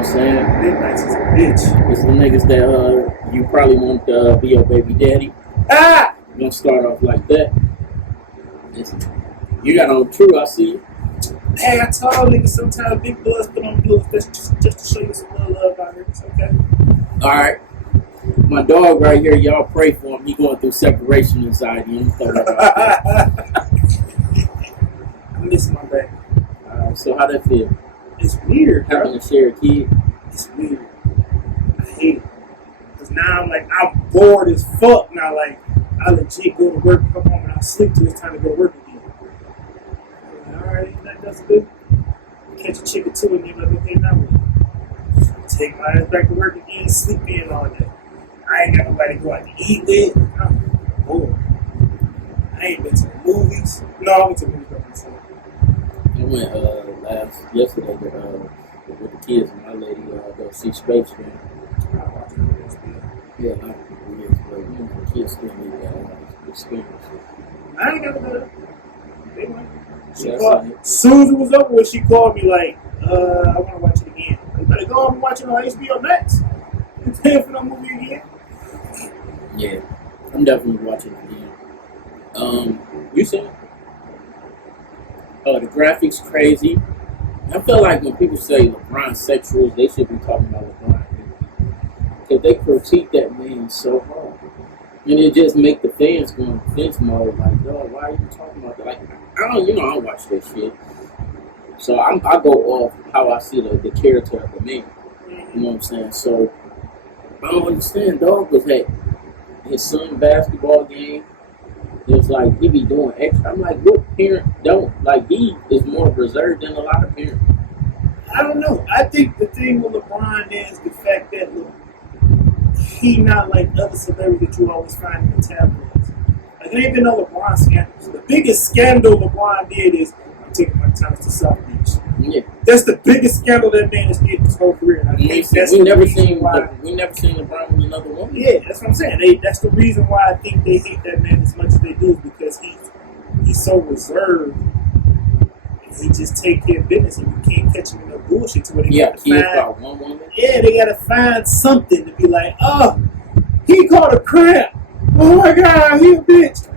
what I'm saying? Midnight's is a bitch. It's the niggas that you probably want to be your baby daddy. Ah! You're gonna start off like that. You got on True, I see. Hey, I told niggas sometimes big boys put on blues just to show you some little love out here. It's okay. Alright. My dog right here, y'all pray for him. He going through separation anxiety. I'm throw that out there. I'm missing my baby. Alright, so how that feel? It's weird, Having bro. to share a kid? It's weird. I hate it. Because now I'm bored as fuck now. Like, I legit go to work, come home, and I sleep till it's time to go to work again. Alright, nothing else to do. Catch a chicken too, and you're like, okay, now what? Take my ass back to work again, sleep in all day. I ain't got nobody to go out to eat with. I'm bored. I ain't been to the movies. No, I went to the movies by myself. I went yesterday with the kids and my lady go see Space Jam. Yeah, a lot of people is, but the kids still need that experience. I ain't never done it. She Yeah, called, as soon as it was over with, she called me like, I want to watch it again. You better go home and watch it on HBO Max. You paying for that movie again? Yeah, I'm definitely watching it again. You seen it? Oh, the graphics crazy. I feel like when people say LeBron sexuals, they should be talking about LeBron. Because they critique that man so hard. And it just make the fans go in defense mode. Like, dog, why are you talking about that? Like, I don't watch that shit. So I go off how I see the character of the man. You know what I'm saying? So I don't understand. Dog was at his son's basketball game. It was like he be doing extra. I'm like, what parent don't? Like, he is more reserved than a lot of parents. I don't know. I think the thing with LeBron is the fact that he not like other celebrities that you always find in the tabloids. Like, there ain't been no LeBron scandals. The biggest scandal LeBron did is I'm taking my time to South Beach. Yeah. That's the biggest scandal that man has did his whole career. And I think that's we the never reason seen why. we never seen LeBron with another woman. Yeah, that's what I'm saying. That's the reason why I think they hate that man as much as they do, is because he's so reserved. And he just take care of business, and you can't catch him in no bullshit. To where they Yeah, gotta kids find, about one woman. yeah, they gotta find something to be like, oh, he caught a cramp. Oh my God, he a bitch.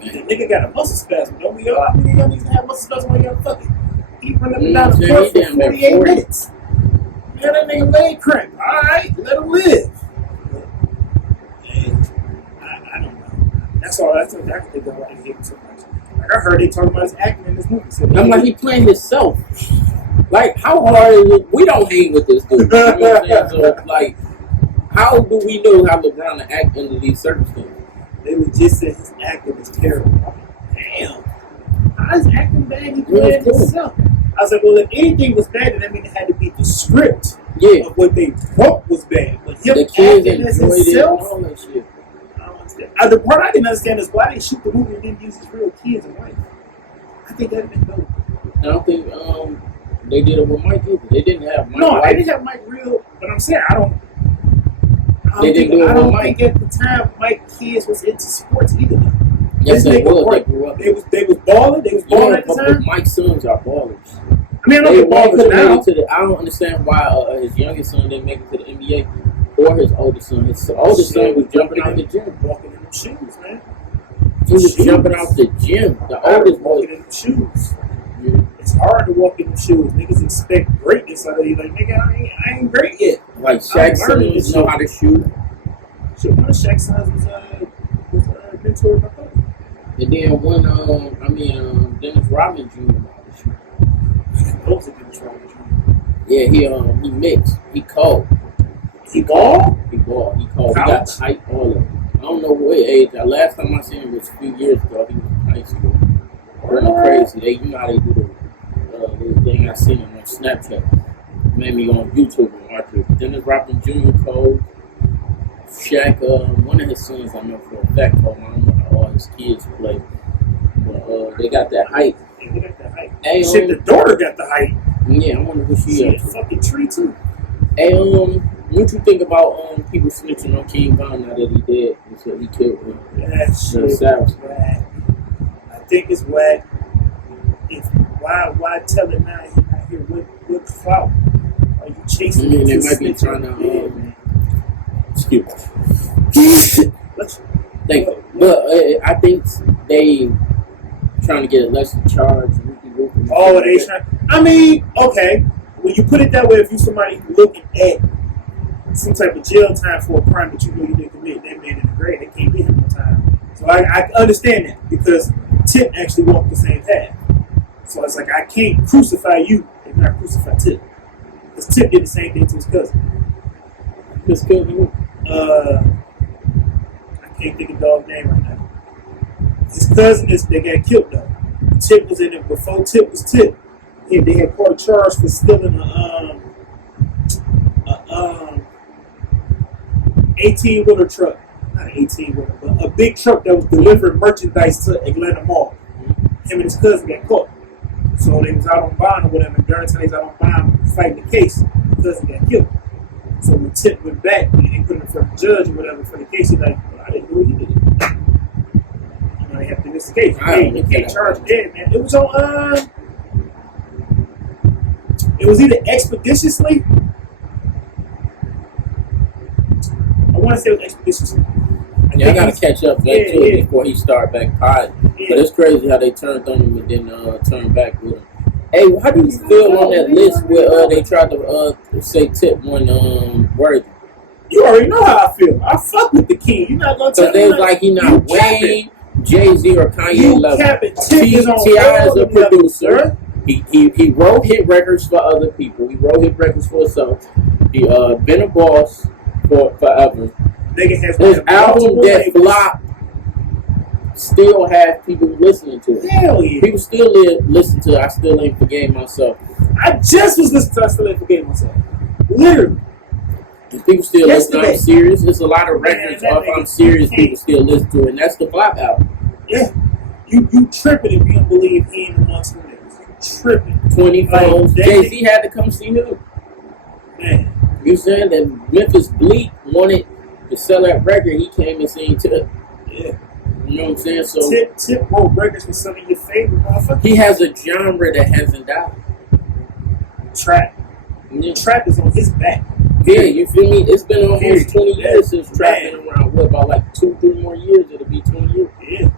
The nigga got a muscle spasm. Don't we all? Nigga, y'all niggas have muscle spasm when y'all fucking. He run up and down the court for 48 minutes. Man, that nigga leg cramp. All right, let him live. I don't know. That's all. That's what I can think of. I hate him so much. Like, I heard they talking about his acting in this movie. So I'm like, he playing himself. Like, how hard is it? We don't hang with this dude. You know what I'm saying? So, like, how do we know how LeBron to act under these circumstances? They legit said his acting is terrible. Damn. How is acting bad? He played himself. I was like, well, if anything was bad, then that mean it had to be the script of what they wrote was bad. But him the kids acting as enjoyed himself, it and all that shit. I don't understand. The part I didn't understand is why they shoot the movie and didn't use his real kids and wife. I think that'd been dope. I don't think they did it with Mike either. They didn't have Mike. No, they didn't have Mike real. But I'm saying I don't think at the time Mike kids was into sports either. Yes, they was. They grew up. They was balling. They was balling at the time. Mike's sons are ballers. I mean, I know they're ballers now. I don't understand why his youngest son didn't make it to the NBA, or his oldest son. His oldest son was jumping out the gym, walking in them shoes, man. He was jumping out the gym. The oldest walking in them shoes. Yeah. It's hard to walk in them shoes. Niggas expect greatness out of you. Like, nigga, I ain't great yet. Like Shaq sons know how to shoot. Shit, one of Shaq's sons was a mentor of my father. And then when Dennis Rodman Jr. Those are Dennis Rodman Jr. Yeah, he mixed. He called. He balled? He called. He got the height, all of it. I don't know what age. Last time I seen him was a few years ago. He was in high school. Going crazy. You know how they do the thing I seen him on Snapchat. Made me on YouTube and watch it. Dennis Rodman Jr. called. Shaq, one of his sons, I know for a fact, called. I don't know how all his kids play. But they got that height. Yeah, they got that height. Hey, shit, the daughter got the height. Yeah, I wonder who she is. She a fucking tree, too. Hey, what you think about people snitching on King Von now that he dead? So he killed him. That shit is whack. I think it's whack. Why tell it now? He's not here. What clout are chasing. I mean, they to might be snitch trying on to. the head, man. Excuse me. Thank you. But I think they trying to get a lesser charge. Oh, they trying. I mean, okay. When you put it that way, if you somebody looking at some type of jail time for a crime that you know you didn't commit, that man in the grave, they can't get him no time. So I understand that because Tip actually walked the same path. So it's like I can't crucify you and not crucify Tip. Because Tip did the same thing to his cousin. His cousin? I can't think of the dog's name right now. His cousin they got killed though. Tip was in it before Tip was Tip. And they had caught a charge for stealing a 18-wheeler truck. Not an 18-wheeler, but a big truck that was delivering merchandise to Atlanta Mall. Him and his cousin got caught. So they was out on bond or whatever. And during the time they was out on bond fighting the case, his cousin got killed. So when Tip went back and they put him in front of the judge or whatever for the case, he's like, well, I didn't do it, he did it. You know, they have to miss the case. They can't charge dead, man. It was on it was either Expeditiously. I want to say it was Expeditiously. Yeah, I gotta catch up before he start back potting. Yeah. But it's crazy how they turned on him and then turned back with him. Hey, how do you feel on that list where they tried to say Tip one Worthy? You already know how I feel. I fuck with the king. You're not gonna tell me. Because they was like he not Wayne, Jay-Z, or Kanye level. T.I. is a producer. He wrote hit records for other people. He wrote hit records for himself. He been a boss for forever. His album that flopped still have people listening to it. Hell yeah. People still listen to I Still Ain't Forgave Myself. I just was listening to I Still Ain't Forgave Myself. Literally. And people still listen to I'm Serious. There's a lot of records off I'm Serious people still listen to it. And that's the flop album. Yeah. You tripping if you don't believe he ain't amongst them niggas. You tripping. 20 phones. Jay-Z had to come see him. Man. You saying that Memphis Bleak wanted to sell that record, he came and seen Tip. Yeah. You know what I'm saying? So Tip wrote records for some of your favorite motherfuckers. He has a genre that hasn't died. Trap. Yeah. Trap is on his back. Yeah, you feel me? It's been almost 20 years since trap been around. What, about like 2-3 more years? It'll be 20 years. Yeah.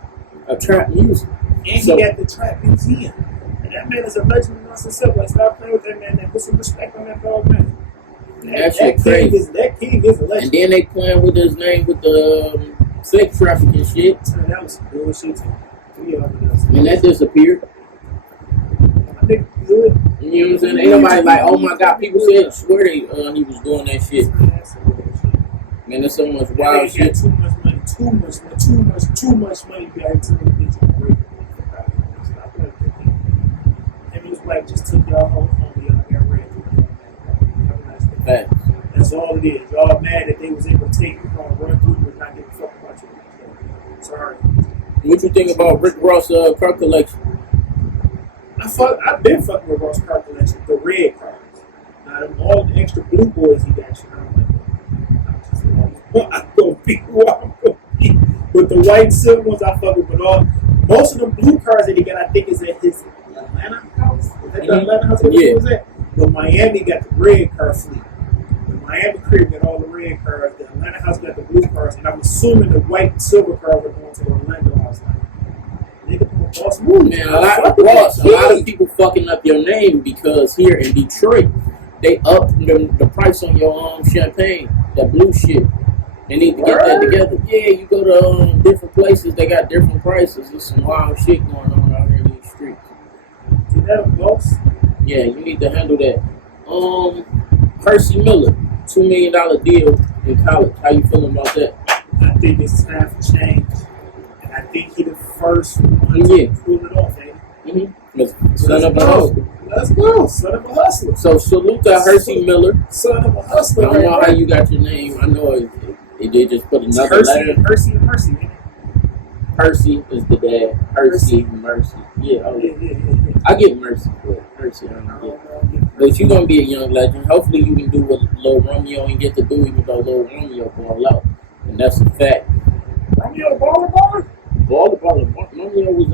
Of trap music. And he got the Trap Museum. And that man is a legend amongst himself. Like, stop playing with that man and put some respect on that dog, man. That shit crazy. That king is a legend. And then they playing with his name with the sex trafficking shit. Man, that was some bullshit too. And that disappeared. I think good. You know what I'm saying? Ain't nobody like, oh my god, people said swear he was doing that shit. Man, there's so much wild shit. Too much money behind too many bitches on the radio. And his wife just took y'all whole family y'all got red. Facts. That's all it is. Y'all mad that they was able to take you on run through but not give a fuck about you. Sorry. What you think about Rick Ross' car collection? I've been fucking with Ross' car collection, the red cars. Now all the extra blue boys he got, shit, I'm gonna be who I'm gonna be. With the white and silver ones, I fuck with, but most of the blue cars that he got, I think, is at his Atlanta house. Is that the Atlanta house? Where was that? But Miami got the red car fleet. The Miami crib got all the red cars. The Atlanta house got the blue cars, and I'm assuming the white and silver cars are going to the Orlando house. Nigga, boss move. Man, a lot of people fucking up your name because here in Detroit, they up the price on your champagne, that blue shit. They need to get that together. Yeah, you go to different places, they got different prices. There's some wild shit going on out here in these streets. Is that a boss? Yeah, you need to handle that. Percy Miller, $2 million deal in college. How you feeling about that? I think it's time for change. And I think he's the first one to pull it off, man. Mm-hmm. Son of a hustler. Let's go. Son of a hustler. So salute to Percy Miller. Son of a hustler. I don't know how you got your name. I know it did just put another letter. Percy, man. Percy is the dad. Percy, Mercy. Yeah, I get Mercy, but Percy, I don't get. But you're gonna be a young legend. Hopefully, you can do what Lil Romeo ain't get to do, even though Lil Romeo ball out, and that's a fact. Romeo baller? Baller. Romeo was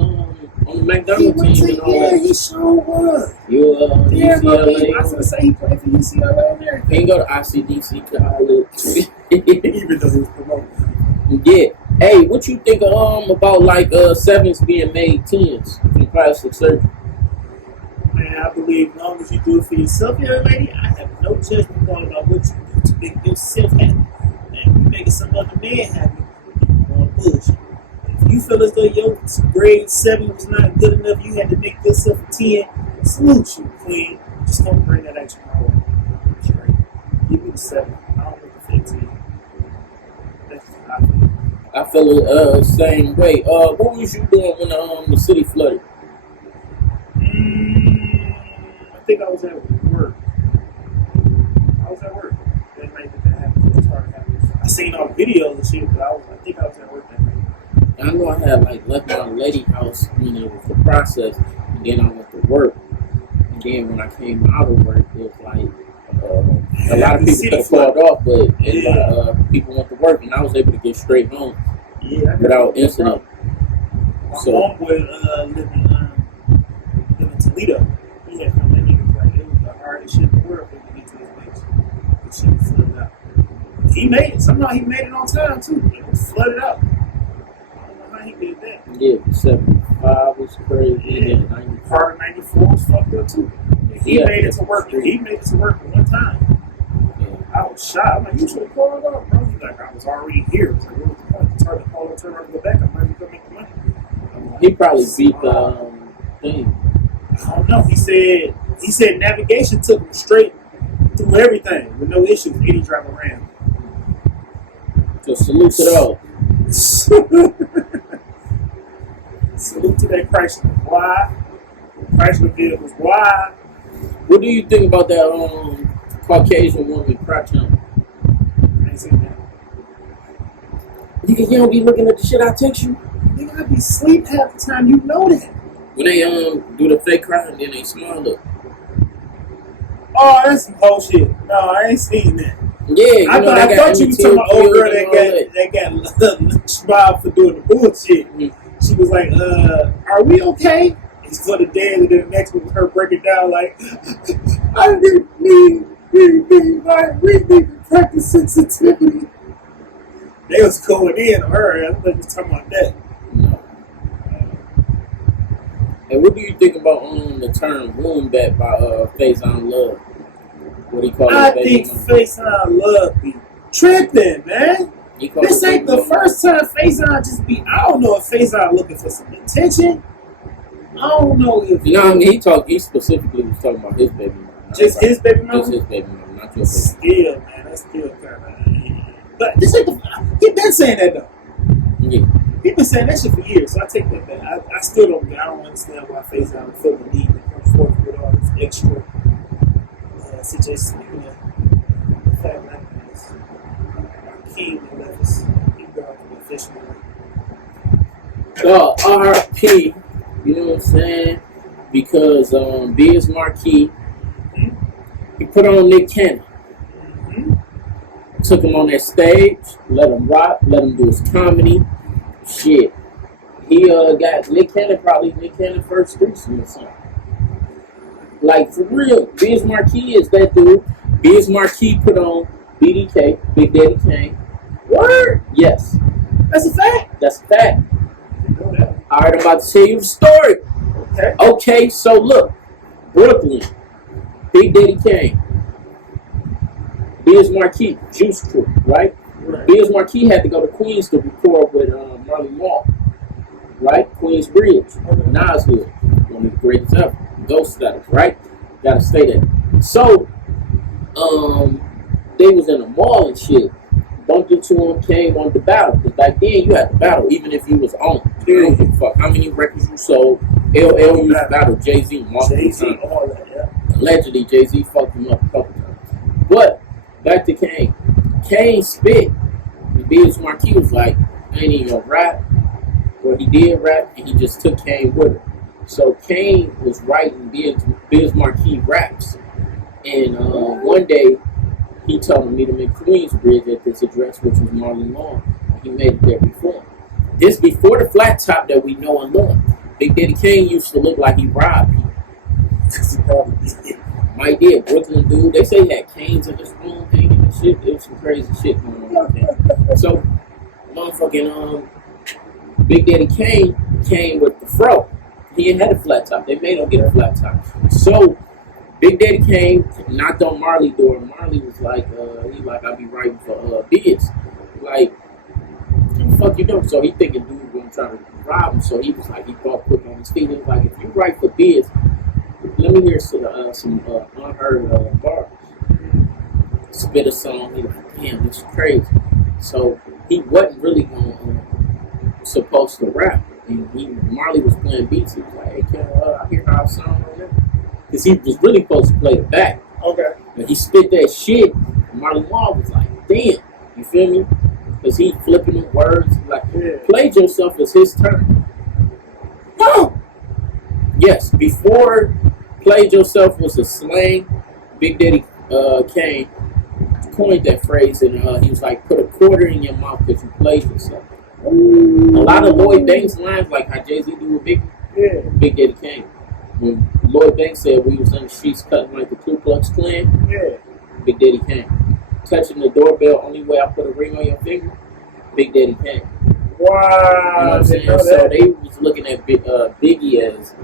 on the He McDonald went team to, and all yeah, that. he sure was. You Yeah, but UCLA. I was gonna say he played for UCLA and He everything. ain't go to ICDC college. Even though he was promoted. Yeah. Hey, what you think about like sevens being made tens from plastic surgery? Man, I believe as long as you do it for yourself, young lady, I have no judgment call about what you do to make yourself happy. And you making some other man happy, you're on bullshit. If you feel as though your grade 7 was not good enough, you had to make yourself a 10, salute you, queen. Just don't bring that action my way. Straight. Give me the 7. I don't want the 15. That's just how I feel. I feel the same way. What was you doing when the city flooded? I think I was at work. That night that happened. It started happening. I seen all the videos and shit, but I think I was at work that night. I know I had like left my lady house when it was the process, and then I went to work. And then when I came out of work, it was like a lot of people could have called off, but a lot of people went to work, and I was able to get straight home without incident. My So homeboy living in Toledo. He had come in and was like, it was the hardest shit in the world for him to get to his place. The shit was flooded out. He made it. Somehow he made it on time too. It was flooded out. I don't know how he did that. yeah, 75 was crazy. Yeah. And 94. Part 94 was fucked up too. He made it to work. He made it to work one time. Yeah. I was shocked. I'm like, you should have called up, bro. He's like, I was already here. It's like, what was the point? It's hard to call and turn around and go back. I'm ready to go make the money. Like, He probably beat the thing. I don't know. He said navigation took him straight through everything with no issues. Any driver ran. So salute to those. Salute to that Chrysler. Why? Chrysler vehicles. Why? What do you think about that Caucasian woman crotch hump? I ain't seen that. You don't be looking at the shit I text you. Nigga, I be asleep half the time. You know that. When they do the fake cry and then they smile up. Oh, that's some whole shit. No, I ain't seen that. Yeah, I thought you were talking about old girl that got smiled for doing the bullshit. Mm-hmm. She was like, are we okay? It's for the dead, and then the next one was her breaking down like, I didn't mean anything, like, we need to practice sensitivity. They was going in on her. I thought you was talking about that. No. And what do you think about the term "room back" by Faison Love? What he called it? I think Faison Love be tripping, man. This ain't the first time Faison just be. I don't know if Faison looking for some attention. I don't know if he specifically was talking about his baby mama. Just his baby mama. Just his baby mama, not your baby. Still, man, that's still kind of. But this ain't the. He been saying that though. Yeah. He been saying that shit for years, so I take that back. I still don't. I don't understand why Faison feel the need to come forth with all this extra situations. You know, the fact that King left us. He got officially. RP, you know what I'm saying? Because Biz Marquis, he put on Nick Cannon. Took him on that stage, let him rock, let him do his comedy. Shit. He got Nick Cannon first threesome or something. Like, for real, Biz Marquis is that dude. Biz Marquis put on BDK, Big Daddy Kane. Word? Yes. That's a fact. That's a fact. You know that. All right, I'm about to tell you the story. Okay. Okay, so look. Brooklyn, Big Daddy Kane. Biz Marquis, Juice Crew, right? Biz Marquis had to go to Queens to record with Marley Marl, right? Queens Bridge, Nas Hood, one of the greatest ever. Ghost status, right? Gotta stay there. So, they was in a mall and shit. Bumped into him, came on the battle. Because back then, you had to battle, even if you was on. I don't give a fuck how many records you sold. LL used to battle Jay-Z, Jay-Z, all that, yeah. Allegedly, Jay-Z fucked him up a couple times. But, back to Kane. Kane spit. And Biz Marquis was like, I ain't even gonna rap. Well, he did rap, and he just took Kane with him. So Kane was writing Biz Marquis raps. And one day, he told him to meet him in Queensbridge at this address, which was Marley Lawn. He made it there before. This before the flat top that we know and love. Big Daddy Kane used to look like he robbed people. He probably did. Mike did, Brooklyn dude. They say he had canes in his room hanging and shit. It was some crazy shit going on with him. So, motherfucking Big Daddy Kane came with the fro. He ain't had a flat top. They made him get a flat top. So, Big Daddy Kane knocked on Marley's door. Marley was like, I'll be writing for Biz. Like, what the fuck you doing? So he thinking dude was gonna try to rob him. So he was like, he thought quick on his feet. He was like, if you write for Biz, let me hear some unheard bars. Spit a song. He like, damn, this is crazy. So he wasn't really supposed to rap. And Marley was playing beats. He was like, hey, can I hear how I sound on that? Because he was really supposed to play the back. Okay. But he spit that shit. Marley Marl was like, damn. You feel me? Because he flipping the words. Like, played yourself as his turn. No! Yes, before played yourself was a slang, Big Daddy Kane coined that phrase, and he was like, put a quarter in your mouth because you played yourself. Ooh. A lot of Lloyd Banks lines, like how Jay-Z do with Big Daddy Kane. When Lloyd Banks said we was in the streets cutting like the Ku Klux Klan, Big Daddy Kane. Touching the doorbell, only way I put a ring on your finger, Big Daddy Kane. Wow. You know what I'm saying? So they was looking at Biggie as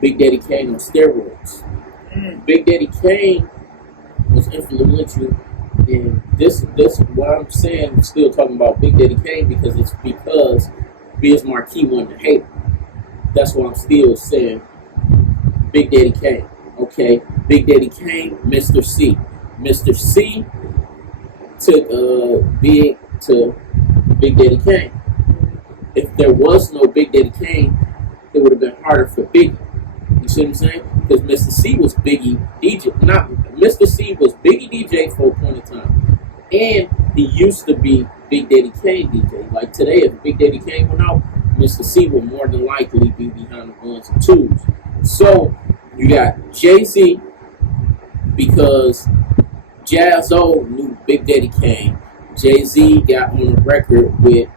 Big Daddy Kane on steroids. Big Daddy Kane was influential in this what I'm saying, I'm still talking about Big Daddy Kane because Biz Markie wanted to hate him. That's why I'm still saying Big Daddy Kane. Okay, Big Daddy Kane, Mr. C. Mr. C took Big to Big Daddy Kane. If there was no Big Daddy Kane, it would have been harder for Biggie. You see what I'm saying? Because Mr. C was Biggie DJ. Mr. C was Biggie DJ for a point of time. And he used to be Big Daddy Kane DJ. Like today, if Big Daddy Kane went out, Mr. C would more than likely be behind the ones and twos. So you got Jay-Z because Jaz-O knew Big Daddy Kane. Jay-Z got on the record with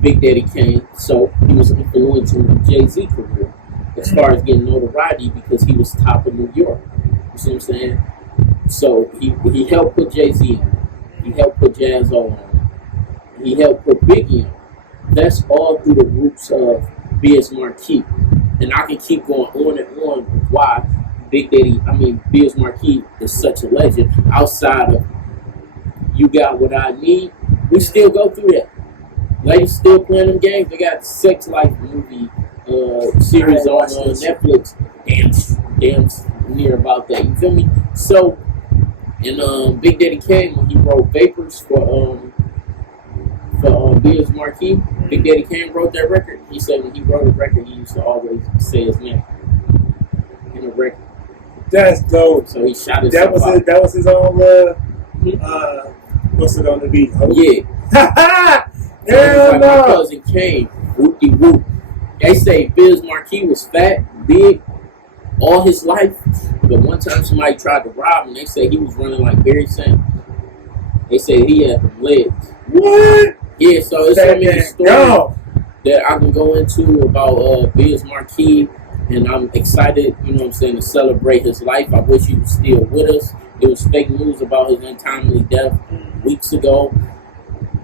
Big Daddy Kane, so he was influential in Jay-Z career as far as getting notoriety because he was top of New York. You see what I'm saying? So he helped put Jay-Z in. He helped put Jaz-O on. He helped put Biggie on. That's all through the roots of Biz Markie. And I can keep going on and on with why Biz Markie is such a legend. Outside of You Got What I Need, we still go through that. Ladies still playing them games. They got Sex Life movie series on Netflix. Damn near about that. You feel me? So, and Big Daddy Kane, when he wrote Vapors for Biz Markie, Big Daddy Kane wrote that record. He said when he wrote a record, he used to always say his name in the record. That's dope. So he shot his That was his own what's it on the beat? Oh. Yeah. Hell no. My cousin Kane, whoopty whoop. They say Biz Markie was fat, big, all his life. But one time somebody tried to rob him, they say he was running like Barry Sanders. They say he had them legs. What? Yeah, so it's so many stories that I can go into about Biz Markie, and I'm excited, you know what I'm saying, to celebrate his life. I wish he was still with us. There was fake news about his untimely death weeks ago.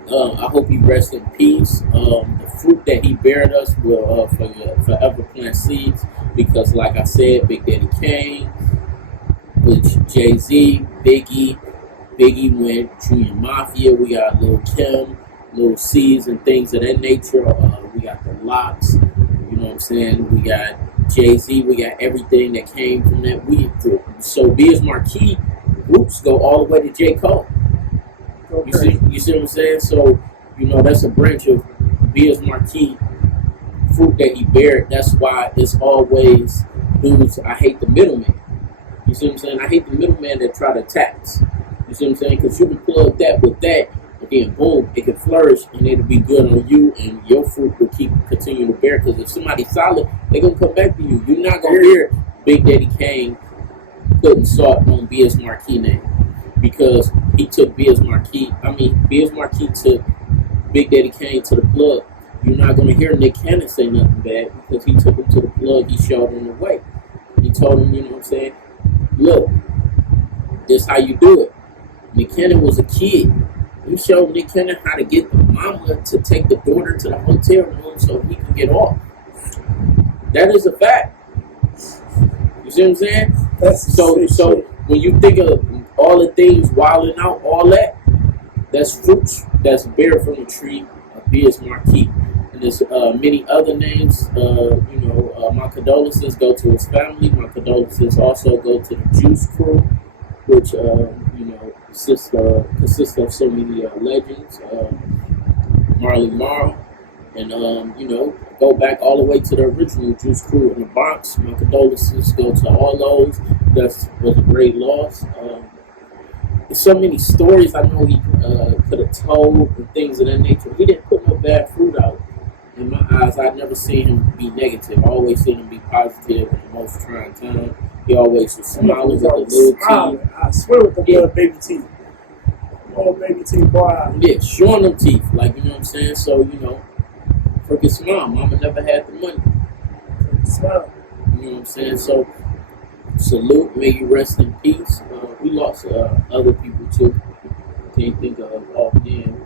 I hope he rests in peace. The fruit that he bared us will forever plant seeds because, like I said, Big Daddy Kane, with Jay-Z, Biggie went Junior Mafia. We got Lil Kim, Lil C's, and things of that nature. We got the Locks. You know what I'm saying? We got Jay-Z. We got everything that came from that. So Biz Markie roots go all the way to J. Cole. Okay. You see what I'm saying? So, you know, that's a branch of Biz Markie fruit that he bared. That's why it's always dudes, I hate the middleman. You see what I'm saying? I hate the middleman that try to tax. You see what I'm saying? Because you can plug that with that, and then boom, it can flourish, and it'll be good on you, and your fruit will continue to bear. Because if somebody's solid, they're going to come back to you. You're not going to hear Big Daddy Kane putting salt on Biz Markie name. Because he took Biz Markie took Big Daddy Kane to the plug. You're not going to hear Nick Cannon say nothing bad because he took him to the plug. He showed him the way. He told him, you know what I'm saying? Look, this how you do it. Nick Cannon was a kid. He showed Nick Cannon how to get the mama to take the daughter to the hotel room so he can get off. That is a fact. You see what I'm saying? So when you think of all the things wilding out, all that, that's fruits that's bare from the tree of Biz Markie. And there's many other names. My condolences go to his family. My condolences also go to the Juice Crew, which consists of so many legends. Marley Marl, and go back all the way to the original Juice Crew in the Bronx. My condolences go to all those. That was a great loss. There's so many stories I know he could have told and things of that nature. He didn't put no bad fruit out. In my eyes, I've never seen him be negative. I always seen him be positive in the most trying time. He always was smiling with the little teeth. I swear with the little baby teeth. Little baby teeth, boy. Yeah, showing them teeth. Like, you know what I'm saying? So, freaking smile. Mama never had the money. Smile. You know what I'm saying? So, salute. May you rest in peace. We lost other people, too. Can't think of offhand.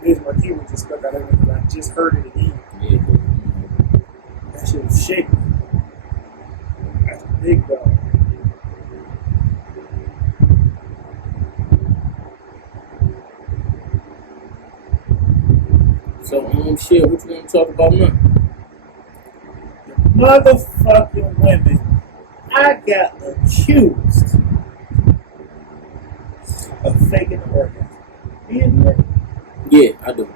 Biz Markie was just stuck out of it. I just heard it again. Yeah. That shit was shaking. That's a big dog. So, shit, what you want to talk about now? Motherfucking women. I got accused of faking the orgasm. You hear that? Yeah, I do.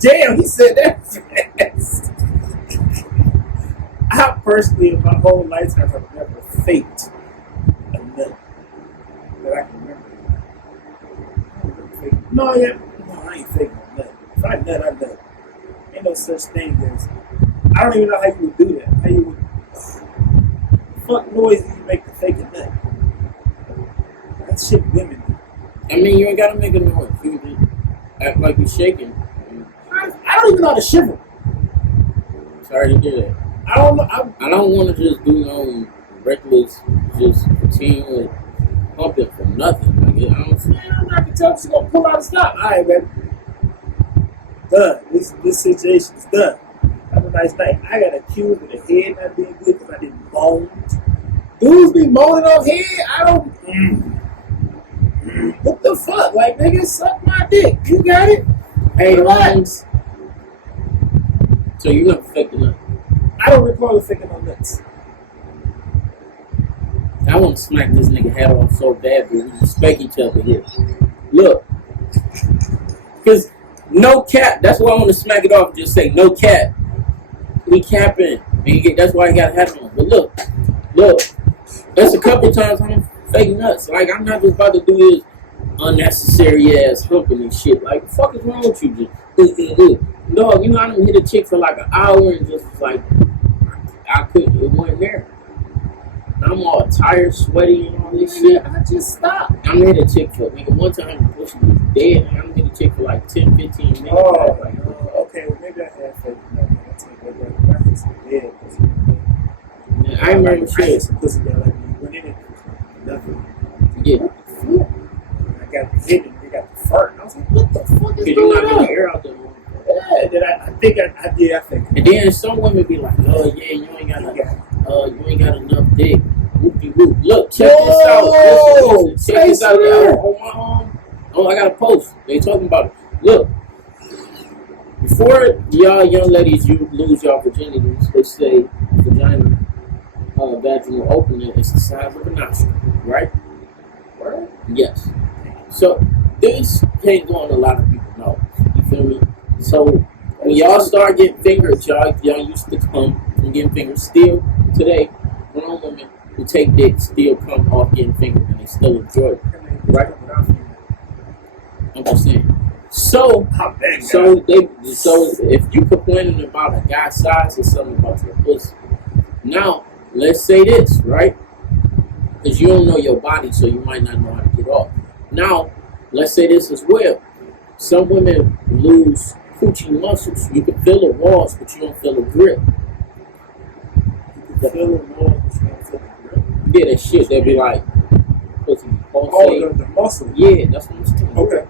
Damn, he said that fast. I personally, in my whole lifetime, have never faked a nut that I can remember. No, I ain't faking a nut. If I nut, I nut. Ain't no such thing as. I don't even know how you would do that. How you would. Fuck noise do you make to fake a nut? That shit women do. I mean, you ain't gotta make a noise. You can just act like you're shaking. I don't even know how to shiver. Sorry to hear that. I don't know. I don't want to just do no reckless, just continually pumping for nothing. Like, I don't see. Man, I'm not gonna tell you she's gonna pull out and stop. All right, man. Done. This situation is done. Have a nice night. I got accused of the head not being good because I didn't moan. Dudes be moaning on head. I don't. What the fuck? Like, nigga, suck my dick. You got it? Hey, relax. So you never faked a nut? I don't recall faking no nuts. I want to smack this nigga head off so bad, but we respect each other here. Look. Because no cap. That's why I want to smack it off. Just say no cap. We capping. That's why I got hat on. But look. That's a couple times I'm faking nuts. Like, I'm not just about to do this unnecessary ass humping and shit. Like, the fuck is wrong with you? Just, no, I done hit a chick for like an hour and just was like, I couldn't. It wasn't there. I'm all tired, sweaty, and all this shit. I just stopped. I'm hit a chick for, nigga, one time the pussy was dead, and I'm hit a chick for like 10, 15 minutes. Okay, well, maybe I had faith in that. I take that back. I hit some dead pussy. Yeah, I remember I hit shit. some pussy that like when you went in it, nothing. Yeah. I got the hit and they got the fart. And I was like, what the fuck is Because you going not getting on? the air out there. Yeah, then I think I did. I think. And then some women be like, oh yeah, you ain't got enough dick. Whoop-de-whoop. Look, check this out. Listen, check this out. I got a post. They talking about it. Look, before y'all young ladies you lose your virginities, they say vagina, vaginal opening is the size of a nostril, right? Right? Yes. So this can't go on a lot of people know. You feel me? So when y'all start getting fingered, y'all used to come from getting fingered. Still today, grown women who take dick still come off getting fingered and they still enjoy it. Right? I'm just saying. So if you complaining about a guy's size or something about your pussy, now let's say this, right? Because you don't know your body, so you might not know how to get off. Now, let's say this as well. Some women lose coochie muscles. You can feel the walls, but you don't feel the grip. You can feel the walls, but you don't feel the grip. Yeah, that shit. They be like, pussy pulsate. Oh, the muscle. Yeah, that's what I'm saying. Okay.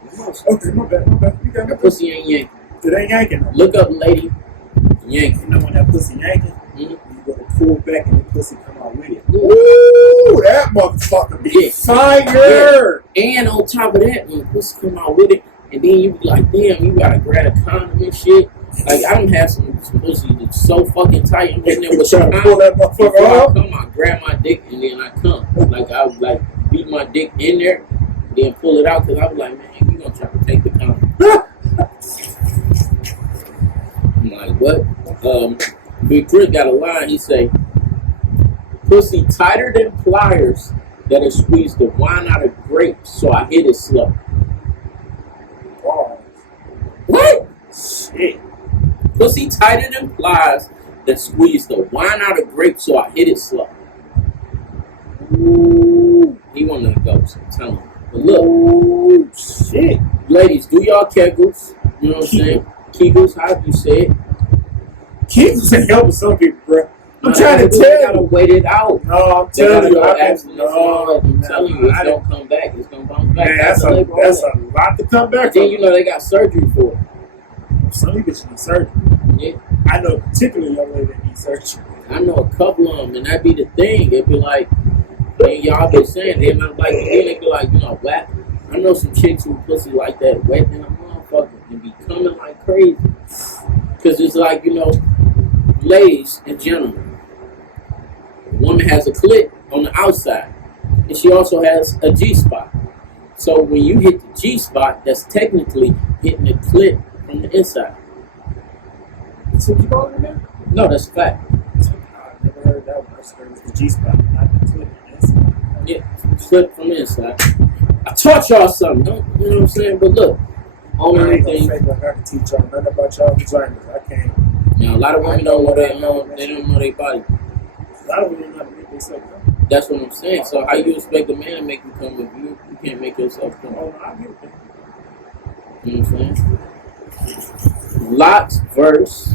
Okay, my bad. You got The me. pussy ain't yanking. It ain't yanking. No. Look up, lady. Yanking. You know when that pussy yanking, Mm-hmm. you gotta pull back and the pussy come out with it. Yeah. Ooh, that motherfucker be Yeah. fire. And on top of that, when the pussy come out with it, and then you be like, damn, you gotta grab a condom and shit. Like, I don't have some pussy that's so fucking tight. I'm in there with Trying the to pull condom. that Before motherfucker I off. come, I grab my dick and then I come. Like, I would like beat my dick in there, then pull it out, because I was like, man, you gonna try to take the condom. I'm like, what? Big Chris got a line. He say, pussy tighter than pliers that'll squeeze the wine out of grapes, so I hit it slow. Balls. What? Shit. Pussy tighter than pliers that squeeze the wine out of grapes, so I hit it slow. Ooh. He wanted to go, so I'm telling him. But look, Ooh, shit. ladies, do y'all kegels? You know what I'm saying? Kegels, how do you say it? Kids ain't helping some people, bro. I'm trying to They tell gotta you. wait it out. No, I'm They gotta telling you. go I can, abstinence and all that. I'm telling you, it's gonna come back. It's gonna bounce back. Man, that's the labor a order. lot to come back And then from. you know they got surgery for it. Some of you bitches need surgery. Yeah. I know a particular young lady that needs surgery. I know a couple of them, and that be the thing. It'd be like, and y'all be saying, then I'm like, then they be like, you know, whack. I know some chicks who pussy like that, wet than a motherfucker, and be coming like crazy. Because it's like, you know, ladies and gentlemen, a woman has a clit on the outside, and she also has a G spot. So when you hit the G spot, that's technically hitting the clit from the inside. So what you calling it now? No, that's a fact. I never heard that one. I just heard it was the G spot, not the clip. Yeah, clit from the inside. I taught y'all something, don't you know what I'm saying? But look, I only ain't gonna thing. fake like I can teach y'all nothing about y'all vaginas. I can't. Now a lot of women don't know their own. They don't know their body. A lot of women know how to make themselves come. That's what I'm saying. So how you expect a man to make you come if you can't make yourself come? Oh, no, I get it. You know what I'm saying? Locks verse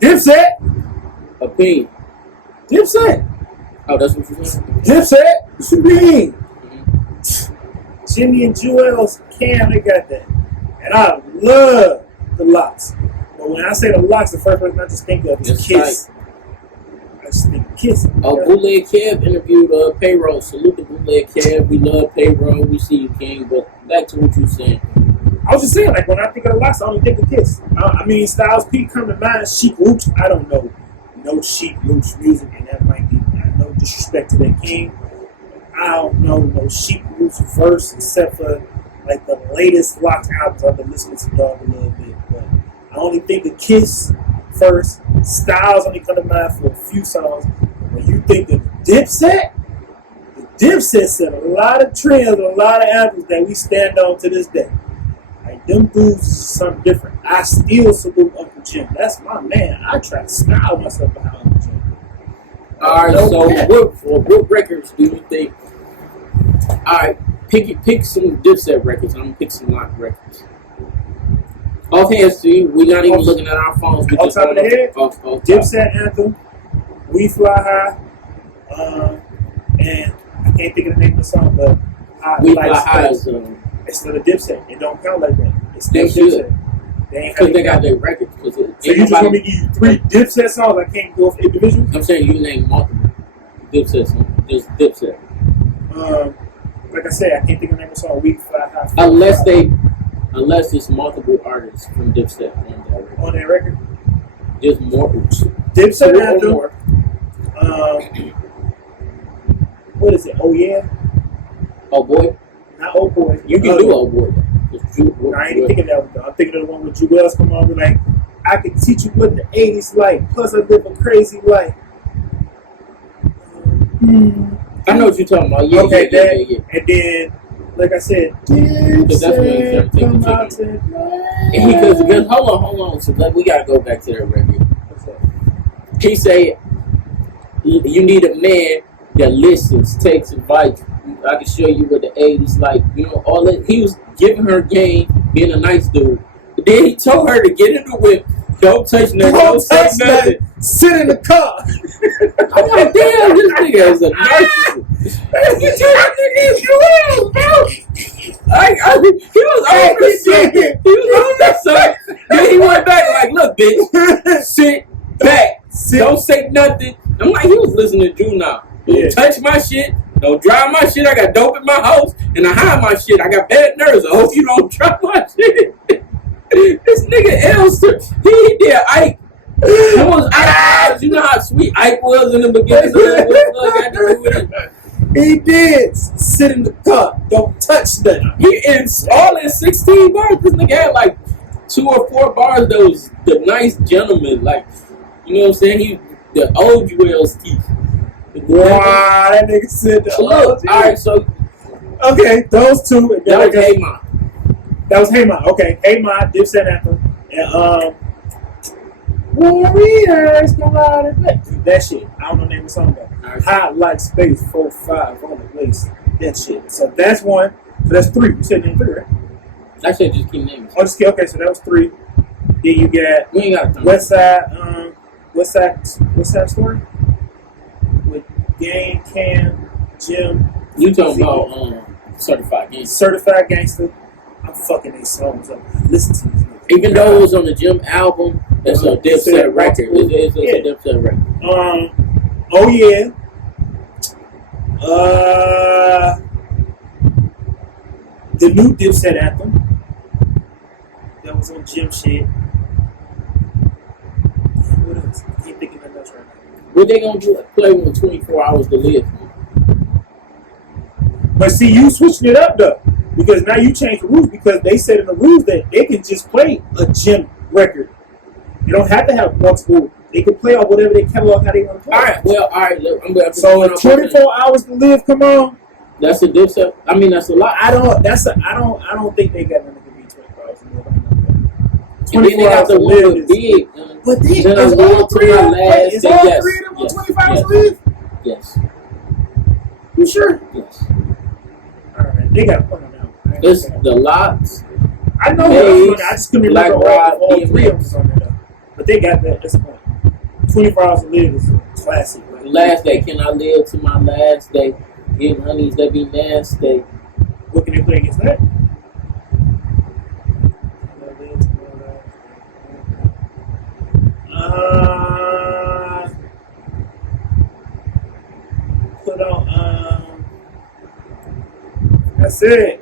Dipset! opinion. Dipset! Oh, that's what you're saying? Dipset! What you mean? Mm-hmm. Jimmy and Joel's Cam, they got that. And I love the locks. But when I say the locks, the first person I just think of is That's Kiss. I just think Kiss. Oh, Bootleg Kev interviewed Payroll. Salute to Bootleg Kev. We love Payroll. We see you, King. But back to what you saying. I was just saying, like, when I think of the locks, I only think of Kiss. I mean, Styles P come to mind, Chic Luch, I don't know. No Chic Luch music, and that might be no disrespect to that king. I don't know no Chic Luch verse, except for, like, the latest Locks albums I've been listening to Dog a little bit. But I only think of Kiss first. Styles only come to mind for a few songs. When you think of Dipset, the Dipset set a lot of trends, a lot of albums that we stand on to this day. Like, them dudes is something different. I still salute Uncle Jim. That's my man. I try to style myself behind Uncle Jim. All right, No so cap. what records do you think? All right, pick some Dipset records. I'm gonna pick some Lock records. Offhand, see, we're not even looking at our phones. We Off just top of the head? off top. Dipset Anthem, We Fly High, and I can't think of the name of the song, but We Like Fly High Space. is It's still a Dipset. It don't count like that. It's still They should. Dipset. They ain't because they got count. their records. So you just want me to give you 3 Dipset songs? I can't go for individuals. I'm saying you name multiple Dipset songs, just Dipset. Like I said, I can't think of the name of the song. We Fly High. Unless it's multiple artists from Dipset on that record. On that record. Just more. Dipset Two or Anthem. more. What is it? Oh yeah, Oh boy, not Oh boy. you can do Oh boy. Just do- I ain't even thinking that one. Though. I'm thinking of the one with Jewels come on. Be like, I can teach you what the '80s like. Plus, I live a crazy life. I know what you're talking about. Yeah, Okay, yeah. And then, like I said, Because that's when you start Dipset taking come out chicken. to And because hold on. So we gotta go back to that record. What's up? He say you need a man that listens, takes advice. I can show you what the '80s like. You know all that. He was giving her game, being a nice dude. But Then he told her to get in the whip. Don't touch nothing. Don't Don't touch touch nothing. that. Sit in the car. I'm like, damn, this nigga is a narcissist. You tell that nigga is real, bro. He was on this shit. He was on that side. Then he went back like, look, bitch, sit back. Don't say nothing. I'm like, he was listening to Drew now. Don't touch my shit. Don't drive my shit. I got dope in my house and I hide my shit. I got bad nerves. I hope you don't drop my shit. This nigga Elster, he did Ike. It was Ike. You know how sweet Ike was in the beginning. He did. Sit in the car. Don't touch that. He in all in 16 bars. This nigga had like 2 or 4 bars. Those the nice gentleman, like you know what I'm saying. He the old Joel's teeth. Wow, that nigga said that. Look, all right, so okay, those two. that was Hey Ma. That was Hey Ma. Okay, Hey Ma, Dipset anthem, and Warriors come out and play. That shit. I don't know the name of the song though. Right. Hot like space, 4-5 on the place. That shit. So that's one. So that's 3. You said name 3, right? I should just keep naming. Oh, just okay. So that was 3. Then you got We ain't got to West Side Story with Game, Cam, Jim. You talking about Certified Gangster. Certified Gangster. I'm fucking these songs up. Listen to these niggas. Even though it was on the Jim album, it's a Dipset record. It's a Dipset record. Oh yeah. The new Dipset anthem. That was on Jim shit. What else? I can't think of that else right now. What they gonna do? Play with 24 hours to live? But see, you switching it up though, because now you change the rules because they said in the rules that they can just play a Jim record. You don't have to have multiple. They can play on whatever they catalog how they want to play. All right. Well, all right. Look, I'm gonna. So 24 hours to live. Come on. That's a Dipset. I mean, that's a lot. I don't think they got nothing to be 24 hours to live. And then they got the one with Big. But then I live to my last. Is all 3 of them on 25 hours to live? Yes. You sure? Yes. All right. They got to put them out. It's the Lots. I know. Days, I just couldn't Black remember Rod, all 3 of them on there though. But they got that. That's point. 24 hours to live is a classic. Right? Last day, can I live to my last day? Getting honeys that be nasty. What can they play against that? Put on. That's it.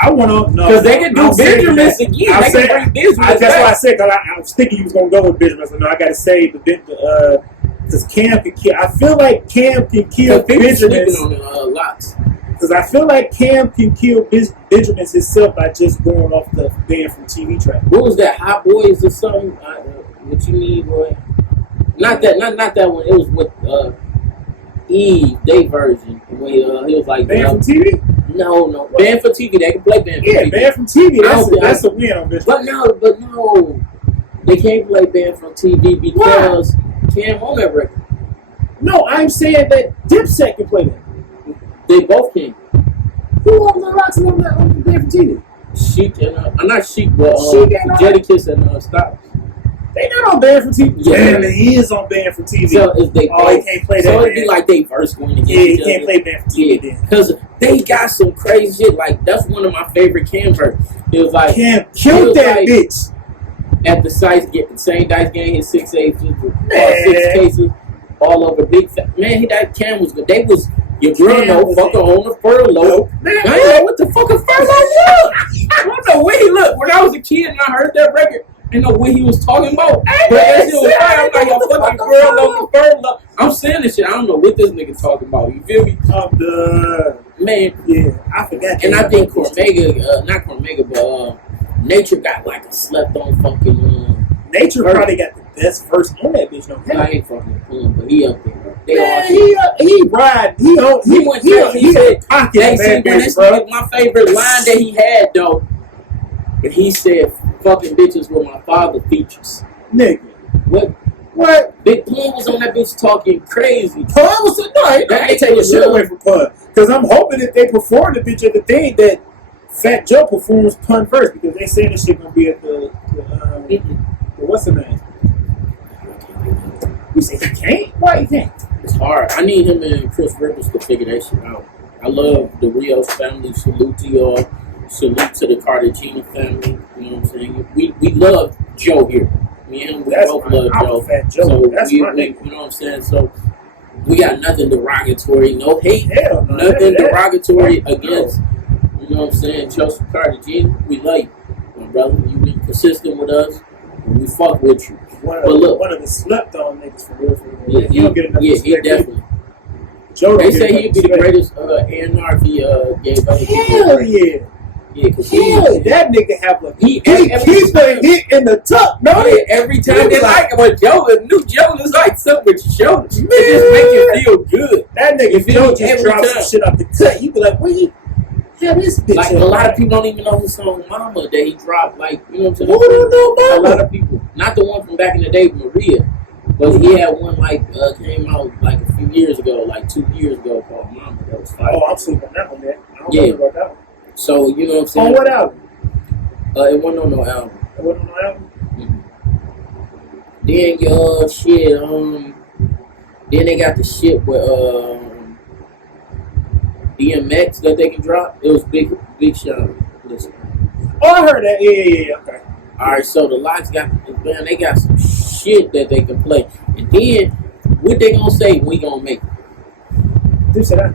I want to know because they can do Benjamins again. They can bring Benjamins that's why I said. Because I was thinking you was gonna go with Benjamin. So no, I got to say the because Cam can kill. I feel like Cam can kill Benjamins. On Lots. Because I feel like Cam can kill Benjamins himself by just going off the band from TV track. What was that? Hot Boys or something? What you need, boy? Not that one. It was with Eve, their version. When he was like Band from TV. No. Band for TV. They can play Band for TV. Yeah, Band from TV. That's a win on this. But no. They can't play Band from TV because Cam on that record. No, I'm saying that Dipset can play that. They both can. Who on the rocks on the Band from TV? Sheik and I'm not Sheik, but Jadakiss and Styles. They not on Band from TV. Yeah, he is on Band from TV. So is they? He can't play that. So it'd be like they first going against he can't play Band from TV. Yeah, because they got some crazy shit. Like that's one of my favorite Cam verses. It was like Cam killed that like, bitch. At the sites, get the same dice game, his 6 aces, 6 cases, all over big. Man, that Cam was good. They was. Your girl know fucker on the furlough. Man, I ain't know what the fuck a furlough was. I don't know where he looked. When I was a kid and I heard that record, I didn't know what he was talking about. But that shit was fire. I'm like, your fucking girl on the furlough. I'm saying this shit. I don't know what this nigga talking about. You feel me? I'm done. Man. Yeah, I forgot. And I think Cormega, not Cormega, but Nature got like a slept on fucking. Nature probably got the best verse on that bitch. No, I ain't fucking pulling, but he up there. Yeah, he ride. He went crazy. He said, pocket, my favorite line that he had though, and he said, "Fucking bitches with my father features." Nigga, what? Big Pun was on that bitch talking crazy. Pun was I ain't taking shit away from Pun because I'm hoping that they perform the bitch at the thing that Fat Joe performs Pun first because they say this shit gonna be at the what's the name? You say he can't? Why he can't? It's hard. I need him and Chris Rivers to figure that shit out. I love the Rios family. Salute to y'all. Salute to the Cartagena family. You know what I'm saying? We love Joe here. Me and him, we both love Joe. Fat Joe. So That's we, my nigga. you know what I'm saying? So we got nothing derogatory, no hate, Hell no. nothing derogatory against, you know what I'm saying, Chelsea Cartagena. We like you, my brother. You've been consistent with us, and we fuck with you. One of the slept on niggas for real. Yeah, He don't get enough he respect. definitely. Joe They don't say get he'd be enough the respect. greatest A&R if he gave other people. Hell yeah. Yeah, because Hell, that nigga have a he keep a hit in the tuck, no? every time they like him, when new Joe is like something with your shoulders. It just make you feel good. That nigga You feel Joe me? just Every dropped time. some shit out the cut. You be like, where he have this bitch Like at? a lot of people don't even know his song "Mama" that he dropped. Like, you know what I'm saying? Who don't know A lot Mama? of people, not the one from back in the day, Maria, but he had one like came out like a few years ago, like 2 years ago, called "Mama." That was fire. Oh, I'm sleeping on that one, man. I don't Yeah. know about that one. So you know what I'm saying? On what album? It wasn't on no album. It wasn't on the album? Then your shit, then they got the shit with DMX that they can drop. It was Big Sean. Listen. Oh, I heard that. Yeah. Okay. Alright, so the Locks got, man, they got some shit that they can play. And then what they gonna say, we gonna make it. Who said that?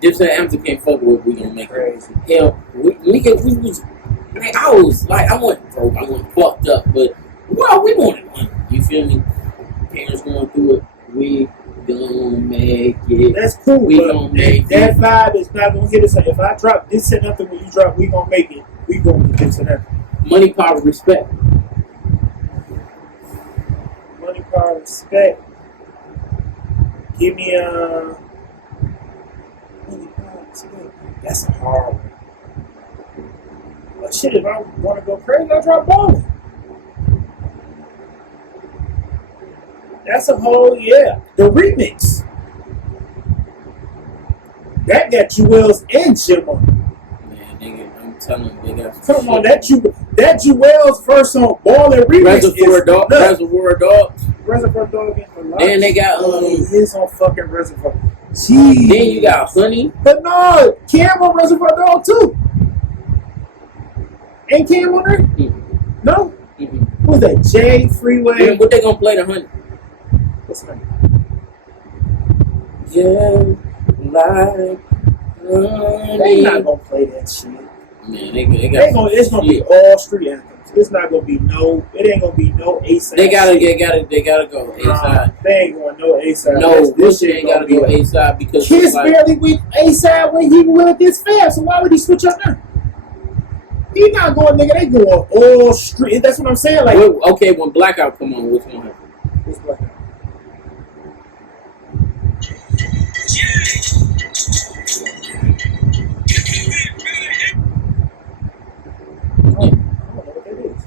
Dipset Amazon can't fuck with we gonna make it. Crazy. Hell, we was, man, I was like, I wasn't broke, I wasn't fucked up, but well, we wanted money. You feel me? Parents going through it. We gonna make it. That's cool, We but gonna make that vibe is not gonna hit us. If I drop this and nothing when you drop, we gonna make it. We gonna get this and that. Money, power, respect. Money, power, respect. Give me a money, power, respect. That's a hard one. But shit, if I want to go crazy, I drop bowling. That's a whole The remix. That got Jewels and Jimmer. Man, nigga, I'm telling you, they got Come on, that Jewels first song, Ballin' remix Reservoir Dogs. nuts. Reservoir Dogs. Reservoir Dog and the Then they got his on fucking Reservoir. Jeez. then you got Honey. But no, Cam on Reservoir Dog too. Ain't Cam on there? Mm-hmm. No. Mm-hmm. Who's that? J Freeway. Then what they gonna play the Honey? What's that? Just like honey. They not gonna play that shit. Man, they got It's gonna be all street anthems. It's not gonna be no. It ain't gonna be no A-side. they gotta go A-side. They ain't going no A-side. No, this shit ain't gotta go A-side because Kiss it's like, barely went A-side when he went this fast. So why would he switch up now? He not going, nigga. They going all street. That's what I'm saying. Like, okay, when Blackout come on, what's gonna happen? what's Blackout? I don't know what that is.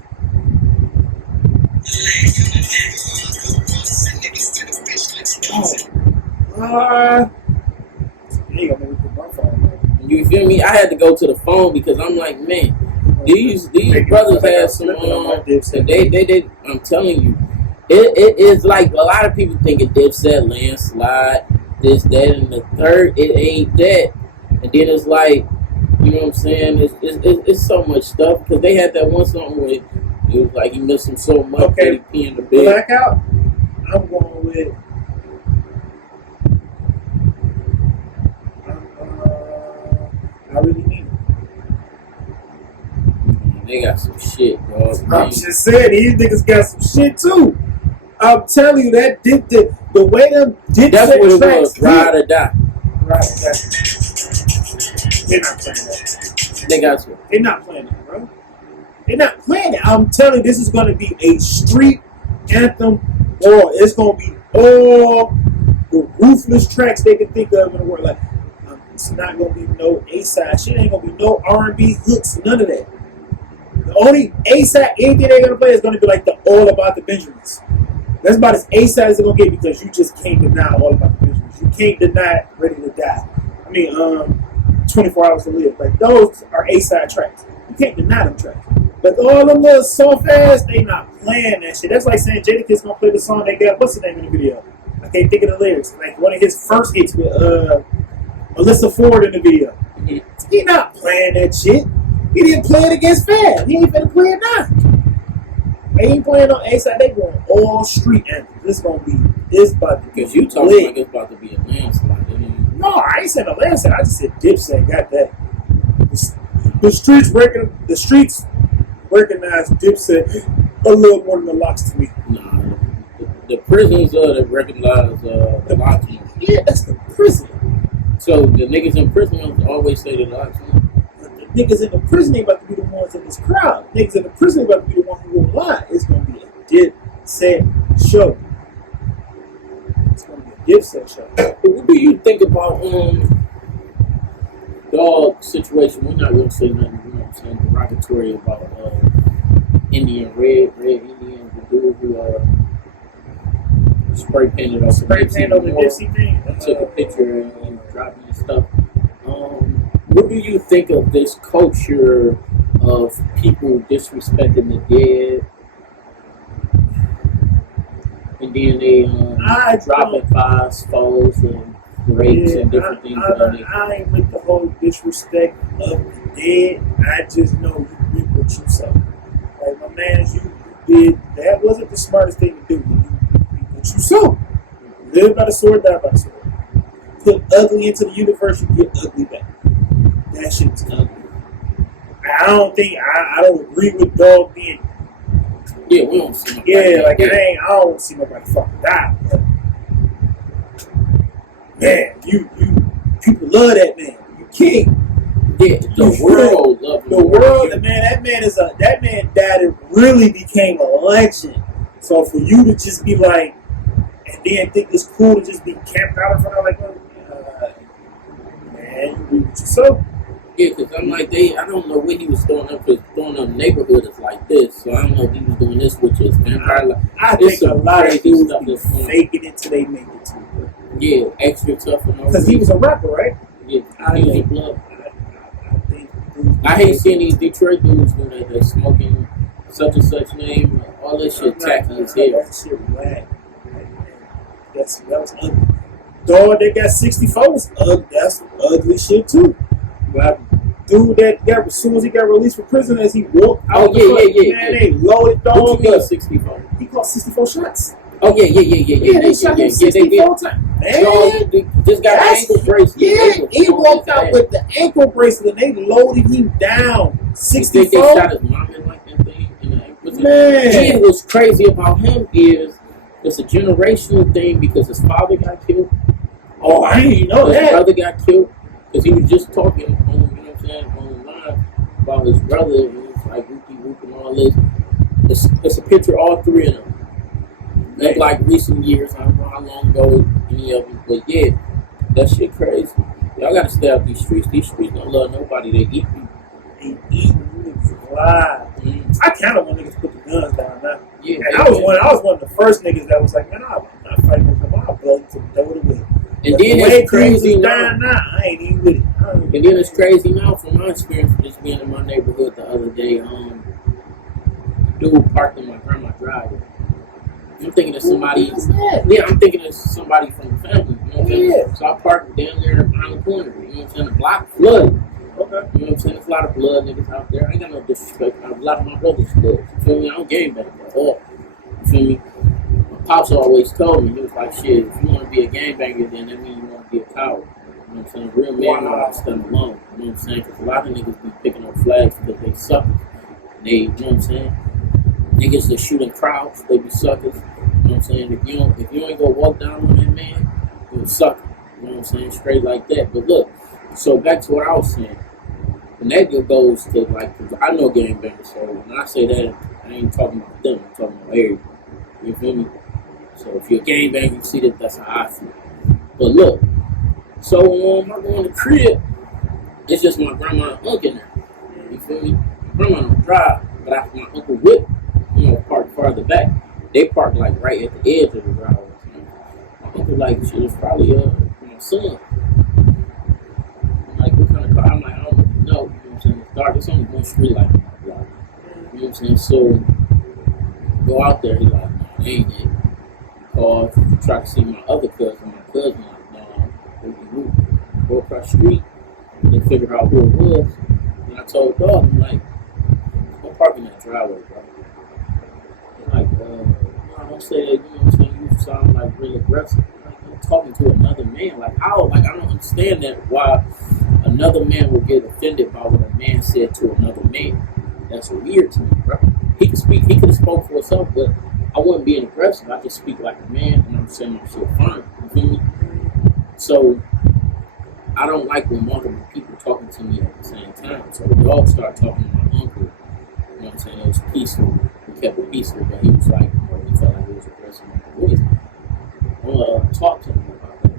You got me put my phone. You feel me? I had to go to the phone because I'm like, man, these brothers have some. They. I'm telling you, it is like a lot of people think it Dipset, landslide, this, that, and the third. It ain't that. And then it's like, you know what I'm saying? It's so much stuff because they had that one song where it was like he missed him so much that he pee in the bed. Blackout. I'm going with. I really need it. They got some shit, dog. I'm just saying, these niggas got some shit too. I'm telling you that the way them did That's set what it tracks was. Ride or die. Right, they're not playing that. They got you. They're not playing that, bro. They're not playing it. I'm telling you, this is going to be a street anthem, or it's going to be all the ruthless tracks they can think of in the world. Like, it's not going to be no A-side shit. Ain't going to be no R&B hooks, none of that. The only A-side, anything they're going to play is going to be like the All About the Benjamins. That's about as A-side as they're going to get because you just can't deny All About the Benjamins. You can't deny Ready to Die. I mean, 12 24 Hours to Live. Like, those are A-side tracks. You can't deny them tracks. But all them little soft ass, they not playing that shit. That's like saying Jadakiss gonna play the song they got, what's the name of the video? I can't think of the lyrics. Like one of his first hits with Alyssa Ford in the video. Mm-hmm. He not playing that shit. He didn't play it against Fab. He ain't finna play it now. They ain't playing on A-side. They going all street anthems. This about to be Because you talking like it's about to be a landslide. No, I ain't saying a landslide. I just said Dipset got that. The streets recognize Dipset a little more than the Locks to me. Nah, the prisons that recognize the Locks. Yeah, that's the prison. So the niggas in prison always say the Locks. The niggas in the prison ain't about to be the ones in this crowd. Niggas in the prison ain't about to be the ones who will lie. It's gonna be a Dipset show. It's gonna be a Dipset show. What do you think about dog situation? We're not gonna say nothing, you know what I'm saying, derogatory about Indian Red Indian, the dude who spray painted over the Dipsy thing. Took a picture and dropped his stuff. What do you think of this culture of people disrespecting the dead? And then they dropping fives, foes, and rapes and different things. I ain't with the whole disrespect of the dead. I just know you reap what you sow. Like my man, you did that wasn't the smartest thing to do. You reap what you sow. Live by the sword, die by the sword. Put ugly into the universe, you get ugly back. That shit's ugly. I don't agree with dog being. Yeah, we don't see nobody. Yeah, like I don't want to see nobody fucking die. But man, you people love that man. You king. Yeah, the world love him. The world, man, that man died and really became a legend. So for you to just be like, and then think it's cool to just be camped out in front of like, man, you do what you so. Yeah, because I'm like, I don't know what he was throwing up, because throwing up neighborhood is like this. So I don't know if he was doing this with his vampire life. I think a lot of dudes stuff be faking it till they make it too. Bro. Yeah, extra tough and all. Because he was a rapper, right? Yeah, I think. I hate seeing these Detroit dudes when they're smoking such and such name, all this shit tacky as hell. That shit whack. That was ugly. Dog that got 64s, that's ugly shit too. But dude that got, as soon as he got released from prison, as he walked out, man, they loaded dog. What you mean 64? He caught 64 shots. Oh yeah, they shot him 64 times. Man, just got an ankle bracelet. Yeah, he walked out with the ankle bracelet, and they loaded him down. 64. They shot his mom in like that thing. Man, and what's crazy about him is it's a generational thing because his father got killed. Oh, I didn't know that. His brother got killed because he was just talking on, you know what I'm saying, online about his brother, and it's like whoopie and all this. It's a picture of all three of them. That's like recent years. I don't know how long ago any of them, but yeah, that shit crazy. Y'all gotta stay out these streets. These streets don't love nobody. They eat people. They eat niggas alive. I kind of want niggas to put the guns down now. Yeah, and I was one of the first niggas that was like, man, I'm not fighting with them. I'll blow you to the door away. And then it's crazy now. I ain't even with it. And then it's crazy now from my experience just being in my neighborhood the other day. Dude parked in my grandma's driveway. I'm thinking of somebody. Yeah, I'm thinking of somebody from the family. You know what I'm saying? So I parked down there behind the corner. You know what I'm saying? The block flooded. Okay. You know what I'm saying? There's a lot of blood niggas out there. I ain't got no disrespect. A lot of my brothers blood. You feel me? I don't game back at all. You feel me? My pops always told me, he was like, shit, if you want to be a gangbanger, then that means you want to be a coward. You know what I'm saying? Real men know how to stand alone. You know what I'm saying? Because a lot of niggas be picking up flags because they suckers. They, you know what I'm saying? Niggas that shooting crowds, they be suckers. You know what I'm saying? If you ain't gonna walk down on that man, you're a sucker. You know what I'm saying? Straight like that. But look, so back to what I was saying. And that goes to, like, cause I know gangbangers, so when I say that, I ain't talking about them, I'm talking about everybody. You feel me? So if you're a gangbanger, you see that's how I feel. But look, so I go in the crib, it's just my grandma and uncle in there. You feel me? My grandma don't drive, but after my uncle whip, park farther back, they park like right at the edge of the driveway. My uncle like, shit, it's probably my son. I'm like, what kind of car. I'm like, I don't really know. You know what I'm saying? It's dark. It's only one street light on my block. You know what I'm saying? So go out there. He's like, no, they ain't it. Or try to see my other cousin. My cousin like, no, go across the street. They figure out who it was. And I told dog, I'm like, don't park in that driveway, bro. They're like, no, don't say that. You know what I'm saying? You sound like really aggressive. Like, I'm talking to another man. Like, how? Like, I don't understand that. Why another man will get offended by what a man said to another man. That's weird to me, bro. He could speak. He could have spoke for himself, but I wasn't being aggressive. I just speak like a man, and I'm saying my shit fine. You feel me? So I don't like when multiple people talking to me at the same time. So the dog started talking to my uncle. You know what I'm saying? It was peaceful. We kept it peaceful, but he was like, he felt like it was aggressive. I want to talk to him about that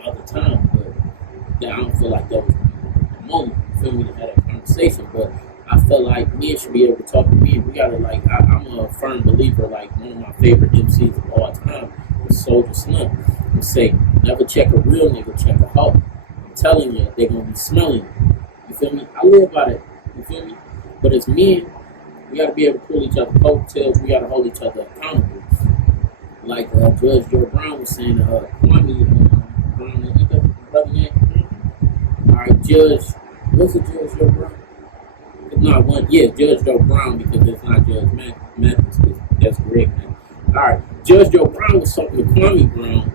another time, but I don't feel like that was the moment. You feel me? To have that conversation, but I feel like men should be able to talk to men. We gotta like. I'm a firm believer. Like one of my favorite MCs of all time was Soulja Slim. He say, never check a real nigga, check a hoe. I'm telling you, they're gonna be smelling you. You feel me? I live by that. You feel me? But as men, we gotta be able to pull each other's coattails. We gotta hold each other accountable. Like Judge Joe Brown was saying, Kwame Brown, ain't that his brother name? All right, Judge. What's it, Judge Joe Brown? Judge Joe Brown, because it's not Judge Mathis. That's correct, man. All right, Judge Joe Brown was talking to Kwame Brown,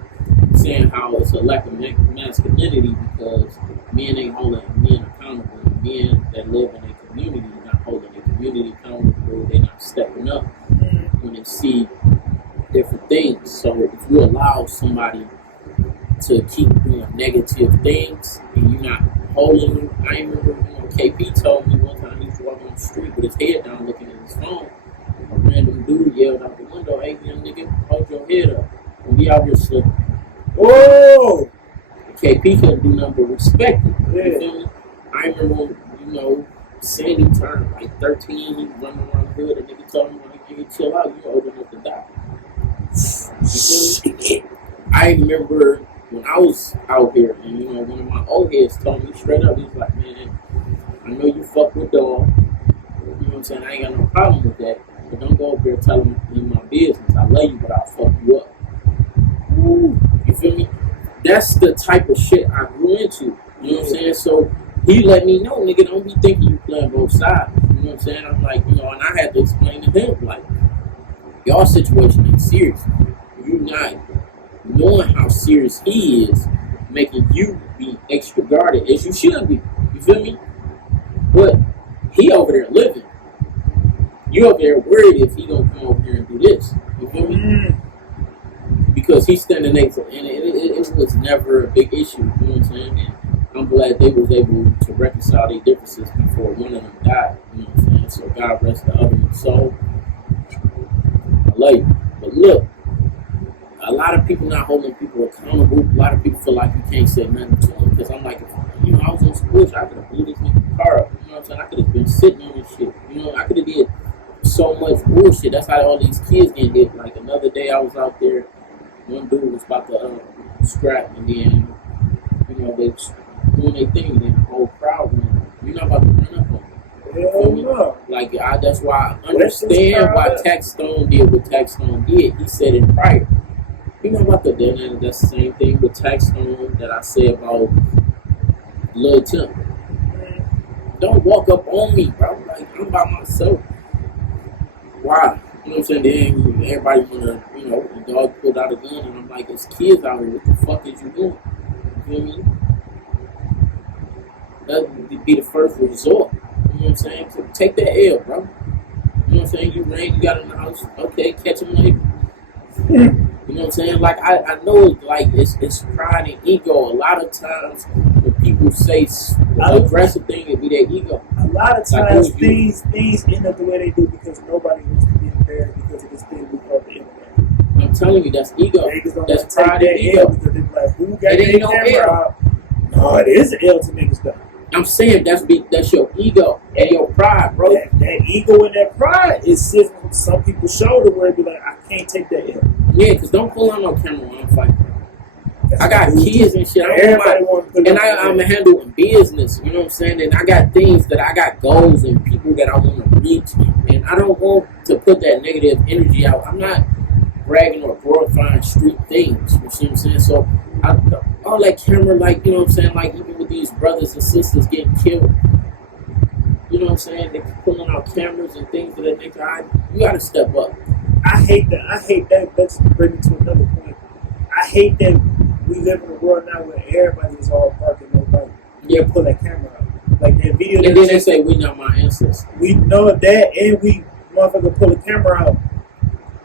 saying how it's a lack of masculinity because men ain't holding men accountable. Men that live in a community not holding a community accountable. They're not stepping up when they see different things. So if you allow somebody to keep doing negative things and you're not holding them, I remember KP told me one time he was walking on the street with his head down looking at his phone. A random dude yelled out the window, "Hey, young nigga, hold your head up. Don't be out here slipping." Whoa! KP couldn't do nothing but respect it. Yeah. You feel me? I remember, Sandy turned like 13, he running around the hood, and nigga told him, like, "Nigga, chill out, you're old enough to die." You feel me? I remember when I was out here, and one of my old heads told me straight up, he's like, "Man, I know you fuck with dog. You know what I'm saying? I ain't got no problem with that. But don't go up there telling me my business. I love you, but I'll fuck you up." Ooh, you feel me? That's the type of shit I grew into. You know what I'm saying? So he let me know, nigga, don't be thinking you playing both sides. You know what I'm saying? I'm like, and I had to explain to him, like, y'all situation ain't serious. You not knowing how serious he is, making you be extra guarded as you should be. You feel me? But he over there living. You over there worried if he gonna come over here and do this. You feel me? Because he's standing next to, and it was never a big issue. You know what I'm saying? And I'm glad they was able to reconcile their differences before one of them died. You know what I'm saying? So God rest the other one's soul. I love you. But look, a lot of people not holding people accountable. A lot of people feel like you can't say nothing to them because I'm like, I was on some bullshit. I could have blew this nigga's car up. You know what I'm saying? I could have been sitting on this shit. I could have did so much bullshit. That's how all these kids get hit. Like another day I was out there, one dude was about to scrap, and then, they doing their thing, and then the whole crowd went. You're not about to run up on them. No. Like, that's why I understand why Tax Stone did what Tax Stone did. He said it prior. You know about that's the same thing with Tax Stone that I say about Lil Tim. Don't walk up on me, bro. Like, I'm by myself. Why? You know what I'm saying? Then everybody wanna, the dog pulled out a gun, and I'm like, it's kids out here. What the fuck is you doing? You feel me? That would be the first resort. You know what I'm saying? So take that L, bro. You know what I'm saying? You ran, you got in the house. Okay, catch him later. You know what I'm saying? Like, I know, like, it's pride and ego. A lot of times when people say the aggressive thing, it be their ego. A lot of times things end up the way they do because nobody wants to be embarrassed because of this thing we call the internet. I'm telling you, that's ego. That's pride and ego. Because they be like, who got their camera out? No, it is an L to niggas though. I'm saying that's your ego and your pride, bro. That ego and that pride is sitting on some people's shoulder where it be like, I can't take that L. Yeah, because don't pull on no camera when I'm fighting. I got kids and shit. Everybody want to put and I'm handling business, you know what I'm saying? And I got things that I got goals and people that I want to reach. And I don't want to put that negative energy out. I'm not bragging or glorifying street things, you see what I'm saying? So all that camera, like, you know what I'm saying? Like, even with these brothers and sisters getting killed, you know what I'm saying? They're pulling out cameras and things of that nature. You got to step up. I hate that. Let's bring it to another point. I hate that we live in a world now where everybody is all parking nobody. Yeah, pull that camera out. Like that video. And then they say we not my ancestors. We know that, and we motherfucker pull the camera out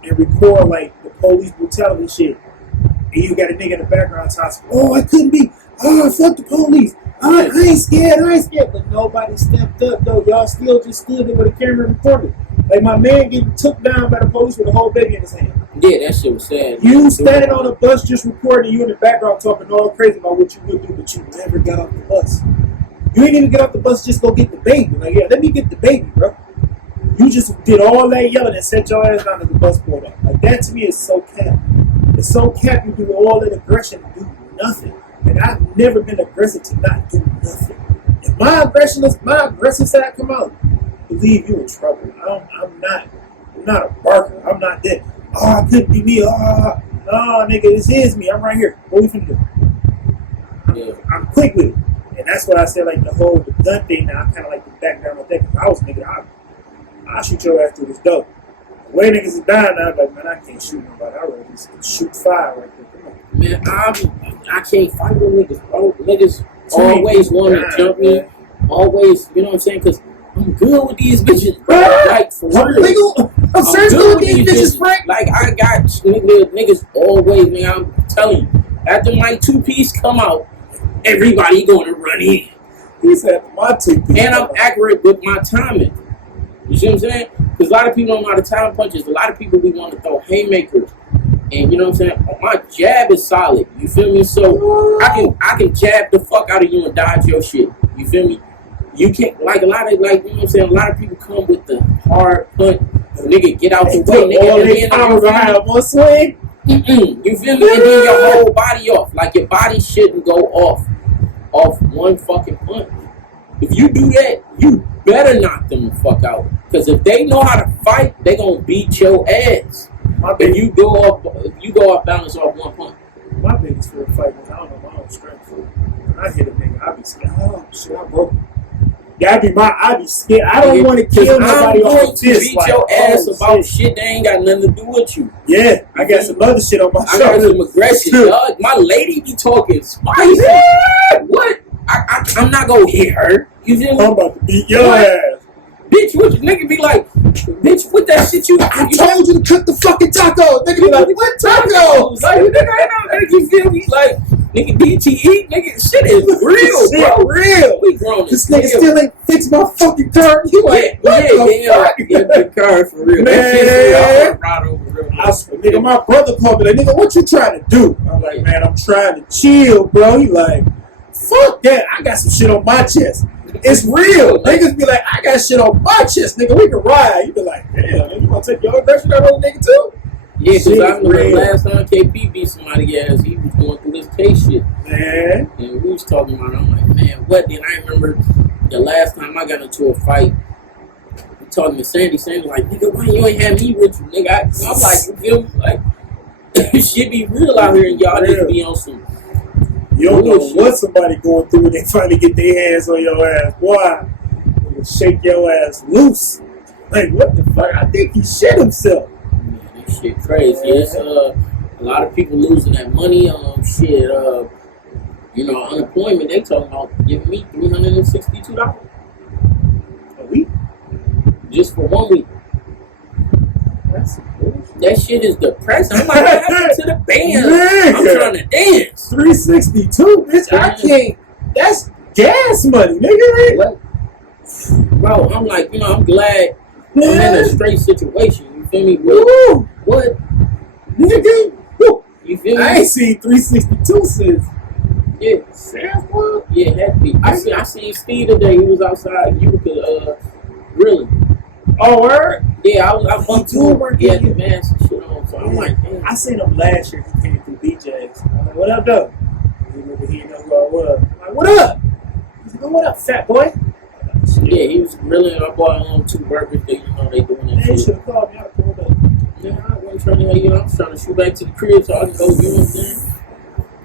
and record like the police brutality shit. And you got a nigga in the background talking, oh, I couldn't be. Oh, fuck the police. I ain't scared. But nobody stepped up though. Y'all still just stood there with a camera and recorded. Like my man getting took down by the police with a whole baby in his hand. Yeah, that shit was sad. You standing on a bus just recording, you in the background talking all crazy about what you would do, but you never got off the bus. You ain't even get off the bus, just go get the baby. Like, yeah, let me get the baby, bro. You just did all that yelling and set your ass down as the bus pulled up. Like, that to me is so cap. It's so cap you do all that aggression and do nothing. And I've never been aggressive to not do nothing. If my aggressive side come out, believe you in trouble. I'm not a barker. I'm not that. Oh, it couldn't be me. Oh, no, nigga, this is me. I'm right here. What we finna do? Yeah. I'm quick with it. And that's what I said, like, the gun thing, now I kind of like the background with that, because I was a nigga, I'll shoot your ass through this dope. The way niggas is dying now, I'm like, man, I can't shoot nobody. I'd rather just shoot fire right there. Man, I can't fight with niggas, bro. Niggas always want to jump me. Always, you know what I'm saying? Because I'm good with these bitches, bro. Like, for real. I'm serious good with these bitches, Frank. Like, I got niggas always, man. I'm telling you, after my 2-piece come out, everybody going to run in. He said, my 2-piece. And I'm accurate with my timing. You see what I'm saying? Because a lot of people don't know how to time punches. A lot of people, we want to throw haymakers. And you know what I'm saying? My jab is solid. You feel me? So I can jab the fuck out of you and dodge your shit. You feel me? You can't, like, a lot of, like, you know what I'm saying? A lot of people come with the hard punch. Nigga, get out the way, nigga. All they power behind one swing. You feel me? And then your whole body off. Like, your body shouldn't go off one fucking punch. If you do that, you better knock them the fuck out. Because if they know how to fight, they gonna beat your ass. If you go off balance off one punch. My biggest fear of fighting is I don't know my own strength. When I hit a nigga, I be scared. Oh shit, I broke. I be scared. I don't want to kill nobody off this. Beat your ass about shit that ain't got nothing to do with you. Yeah, I got some other shit on my shoulder. I got some aggression, dog. My lady be talking spicy. What? I'm not gonna hit her. You feel me? I'm about to beat your ass. Bitch, what you nigga be like? Bitch, what that shit you? I told you to cook the fucking taco. Nigga be like, what tacos? Like, nigga, I know, you feel me? Like, nigga, DTE, nigga, shit is real, shit bro. Real. We grown. This nigga still ain't fixed my fucking car. You like, what the fuck? Yeah, the car for real. Man. I swear, nigga, my brother called me like, nigga, what you trying to do? I'm like, man, I'm trying to chill, bro. He like, fuck that. I got some shit on my chest. It's real. Niggas be like, I got shit on my chest, nigga. We can ride. You be like, damn, you gonna take your aggression out on a nigga too? Yeah, because I remember last time KP beat somebody ass, he was going through this case shit. Man. And we was talking about it. I'm like, man, what? Then I remember the last time I got into a fight, we talking to Sandy. Sandy like, nigga, why you ain't have me with you, nigga? I'm like, you feel me? Like, shit be real out here and y'all just be on some. You don't know what somebody going through when they finally get their hands on your ass. Boy, they will shake your ass loose. Like, what the fuck? I think he shit himself. Man, that shit crazy. It's a lot of people losing that money. Shit, you know, unemployment. They talking about giving me $362 a week, just for 1 week. That's that shit is depressing. I'm like, what happened to the band? Man, I'm trying to dance. 362, bitch. Man. I can't. That's gas money, nigga. What? Bro, I'm like, you know, I'm glad I'm in a straight situation. You feel me? Woo. What? Nigga. Woo. You feel me? I ain't seen 362 since. Yeah. Sample? Yeah, it had to be. I seen Steve today. He was outside Utica, really. Oh, word? Yeah, I bumped to him. He had the mask and shit on. So I'm like, damn. I seen him last year. He came through BJ's. like, what up, though? He know who I was. I'm like, what up? He's like, oh, what up, fat boy? Yeah, he was grilling. I bought him 2 burgers. They doing that Man, you shit. should have called me. I'd have pulled up. Yeah, I wasn't trying to, I was trying to shoot back to the crib so I can go, you know what I'm saying?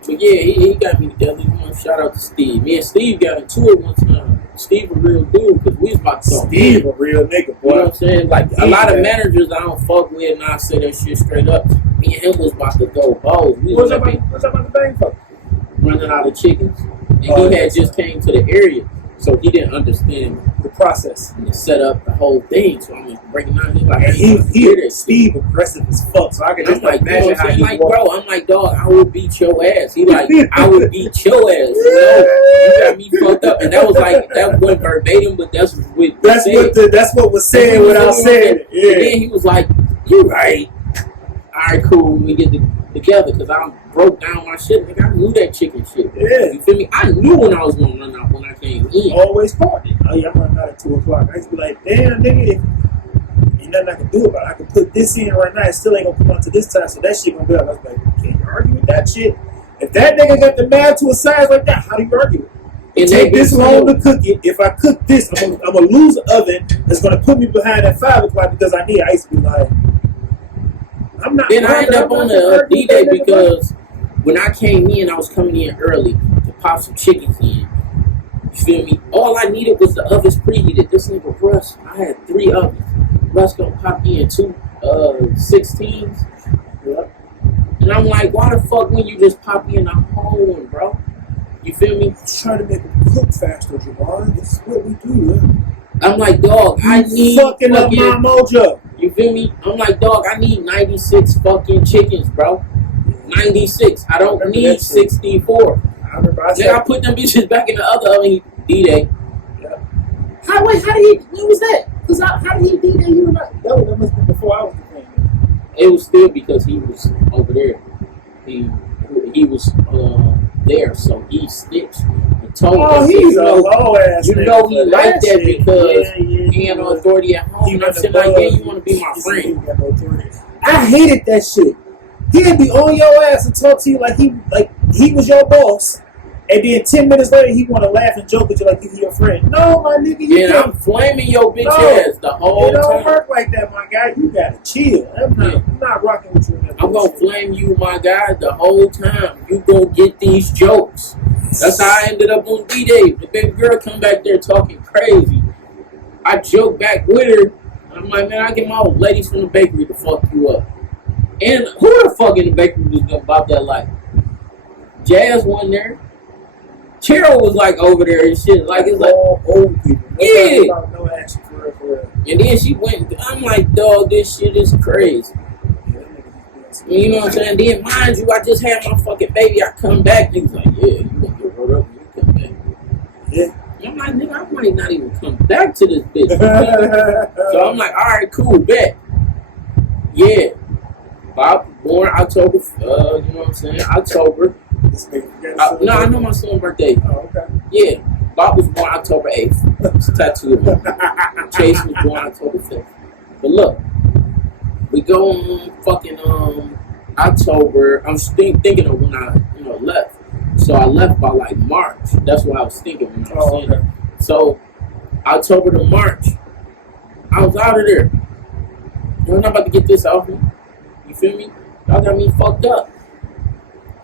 But yeah, he got me together. Shout out to Steve. Me and Steve got into it one time. Steve a real dude because we was about to talk. Steve a real nigga, boy. You know what I'm saying? Like, a lot of managers I don't fuck with, and I say that shit straight up. Me and him was about to go balls. We was What's up on the bang for? running out of chickens. And he had just came to the area, so he didn't understand The process. and set up the whole thing. So I'm just breaking down. He's like, And hey, Steve aggressive as fuck, so I can I'm just like, you know imagine what how I'm saying? he Like, walks. bro, I'm like, dog, I would beat your ass. He like, I would beat your ass. You got me fucked up. And that was like, that wasn't verbatim, but that's what That's what was said without saying it. And Yeah. then he was like, you right. All right, cool. When we get together, because I broke down my shit. Nigga, I knew that chicken shit. Yeah. You feel me? I knew when I was going to run out when I came in. Always called it. Oh yeah, I'm running out at 2 o'clock. I used to be like, damn nigga, ain't nothing I can do about it. I can put this in right now, it still ain't gonna come out to this time, so that shit gonna be up. I was like, can't you argue with that shit? If that nigga got the math to a size like that, how do you argue with it? And Take they this be long still- to cook it. If I cook this, I'm gonna lose an oven that's gonna put me behind at 5 o'clock because I need it. I used to be like, I'm not. Then I ended up on the arguing with D-Day that nigga, because when I came in, I was coming in early to pop some chickens in. You feel me? All I needed was the ovens preheated. This nigga Russ, I had 3 ovens. Russ gonna pop in 2 16s. bro. And I'm like, why the fuck when you just pop in a whole one, bro? You feel me? I'm trying to make them cook faster, Javon. This is what we do, man. I'm like, dog, I need fucking up my mojo. You feel me? I'm like, dog, I need 96 fucking chickens, bro. 96. I don't Remember need that shit. 64. I remember I Then said, I put them bitches back in the other oven. D-Day. yeah. How did he? When was that? Cause how did he D-Day? You were not. That must have been before I was the thing. It was still because he was over there. He was there, so he snitched and told Oh, us. he's you a know, low ass. you nigga know he for like that shit. because he had no authority at home. He And I'm was saying like, above. yeah, you want to be my He said he friend. got no authority. I hated that shit. He'd be on your ass and talk to you like he was your boss, and then 10 minutes later he want to laugh and joke with you like he's your friend. No, my nigga, you And can't. I'm flaming your bitch No. ass the whole It don't time. work like that, my guy. You gotta chill. I'm not rocking with you. In that I'm gonna bullshit. flame you, my guy, the whole time. You gonna get these jokes. That's how I ended up on D-Day. The baby girl come back there talking crazy. I joke back with her. I'm like, man, I get my old ladies from the bakery to fuck you up. And who the fuck in the bakery was gonna about that life? Jazz wasn't there. Carol was like over there and shit. Like it's like, all old people. Yeah. No action for real, for real. and then she went. I'm like, dog, this shit is crazy. Yeah, that nigga just You know what I'm saying? Then mind you, I just had my fucking baby. I come back, niggas like, yeah, you gonna get rolled up when you come back. Yeah. I'm like, nigga, I might not even come back to this bitch. So I'm like, all right, cool, bet. Yeah. Bob born October, you know what I'm saying? October. This nigga got No, I know my son's birthday. Oh, okay. Yeah. Bob was born October 8th. It's a tattoo of him. Chase was born October 5th. But look, we go on fucking October. I'm still thinking of when I left. So I left by like March. That's what I was thinking when I was saying okay. it. So October to March, I was out of there. I'm not about to get this off me. You feel me? Y'all got me fucked up.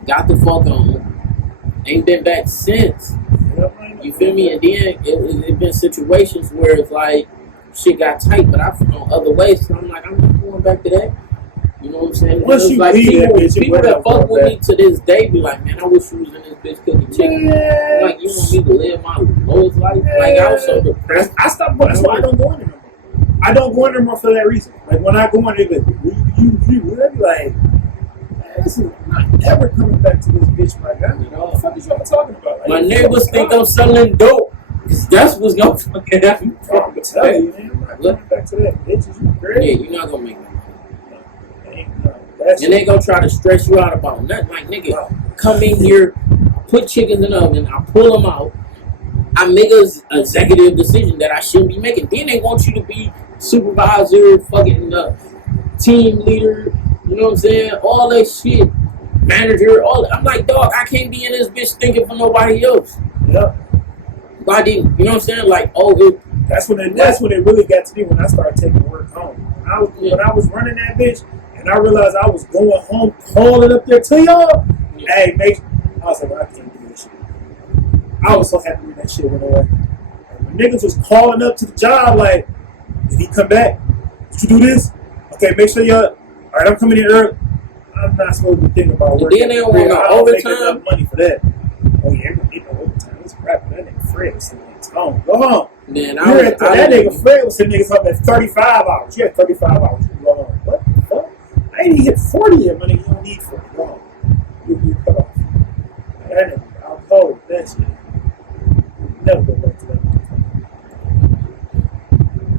Got the fuck on. Ain't been back since. You feel me? And then it been situations where it's like shit got tight, but I found other ways. So I'm like, I'm not going back to that. You know what I'm saying? Once you like leave that bitch, people you that better fuck with go me to this day be like, man, I wish you was in this bitch cooking chicken. Yeah. Like, you want me to live my lowest life? Like, I was so depressed. I stopped. That's why I don't go in there no more. I don't go in there more for that reason. Like when I go in there, like, you, they be like, man, this is I'm not ever coming back to this bitch, my guy. You know what the fuck is y'all talking about? Like, My neighbors think I'm selling dope. Cause that's what's gonna fucking happen. I'm telling you, man, I'm not coming back to that bitch. Is you Yeah, crazy? you're not gonna make that. That's And they gonna try to stress you out about nothing. Like, nigga, come in here, put chickens in the oven, I pull them out, I make an executive decision that I shouldn't be making. Then they want you to be supervisor, fucking team leader, you know what I'm saying? All that shit. manager, all that. I'm like, dog, I can't be in this bitch thinking for nobody else. Yep. Why didn't you know what I'm saying? Like, That's when it really got to me when I started taking work home. When I was running that bitch and I realized I was going home calling up there to y'all, hey, mate, I was like, well, I can't do this shit. I was so happy when that shit went away. And when niggas was calling up to the job like, did he come back? Did you do this? Okay, make sure you're, all right, I'm coming in early. I'm not supposed to be thinking about work. Then they don't want no overtime. Enough money for that. Oh yeah, we're getting no overtime. It's crap. That nigga Fred was sitting at home. Go home. Then that nigga Fred was sitting niggas home at 35 hours. You had 35 hours. You go home. What the fuck? I ain't even hit 40 yet, money you don't need for it. Go home. You cut off. That nigga, I'll hold that shit. Never go back to that motherfucker.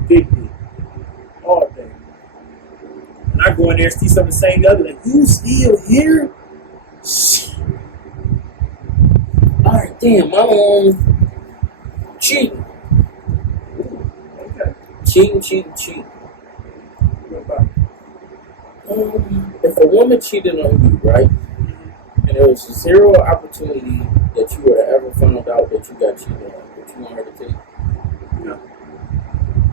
Big dick. All day. And I go in there and see something saying the other, like, you still here? Shit. Alright, damn, I'm cheating. Okay. Cheating. If a woman cheated on you, right, and there was zero opportunity that you would have ever found out that you got cheated on, would you want her to take? No.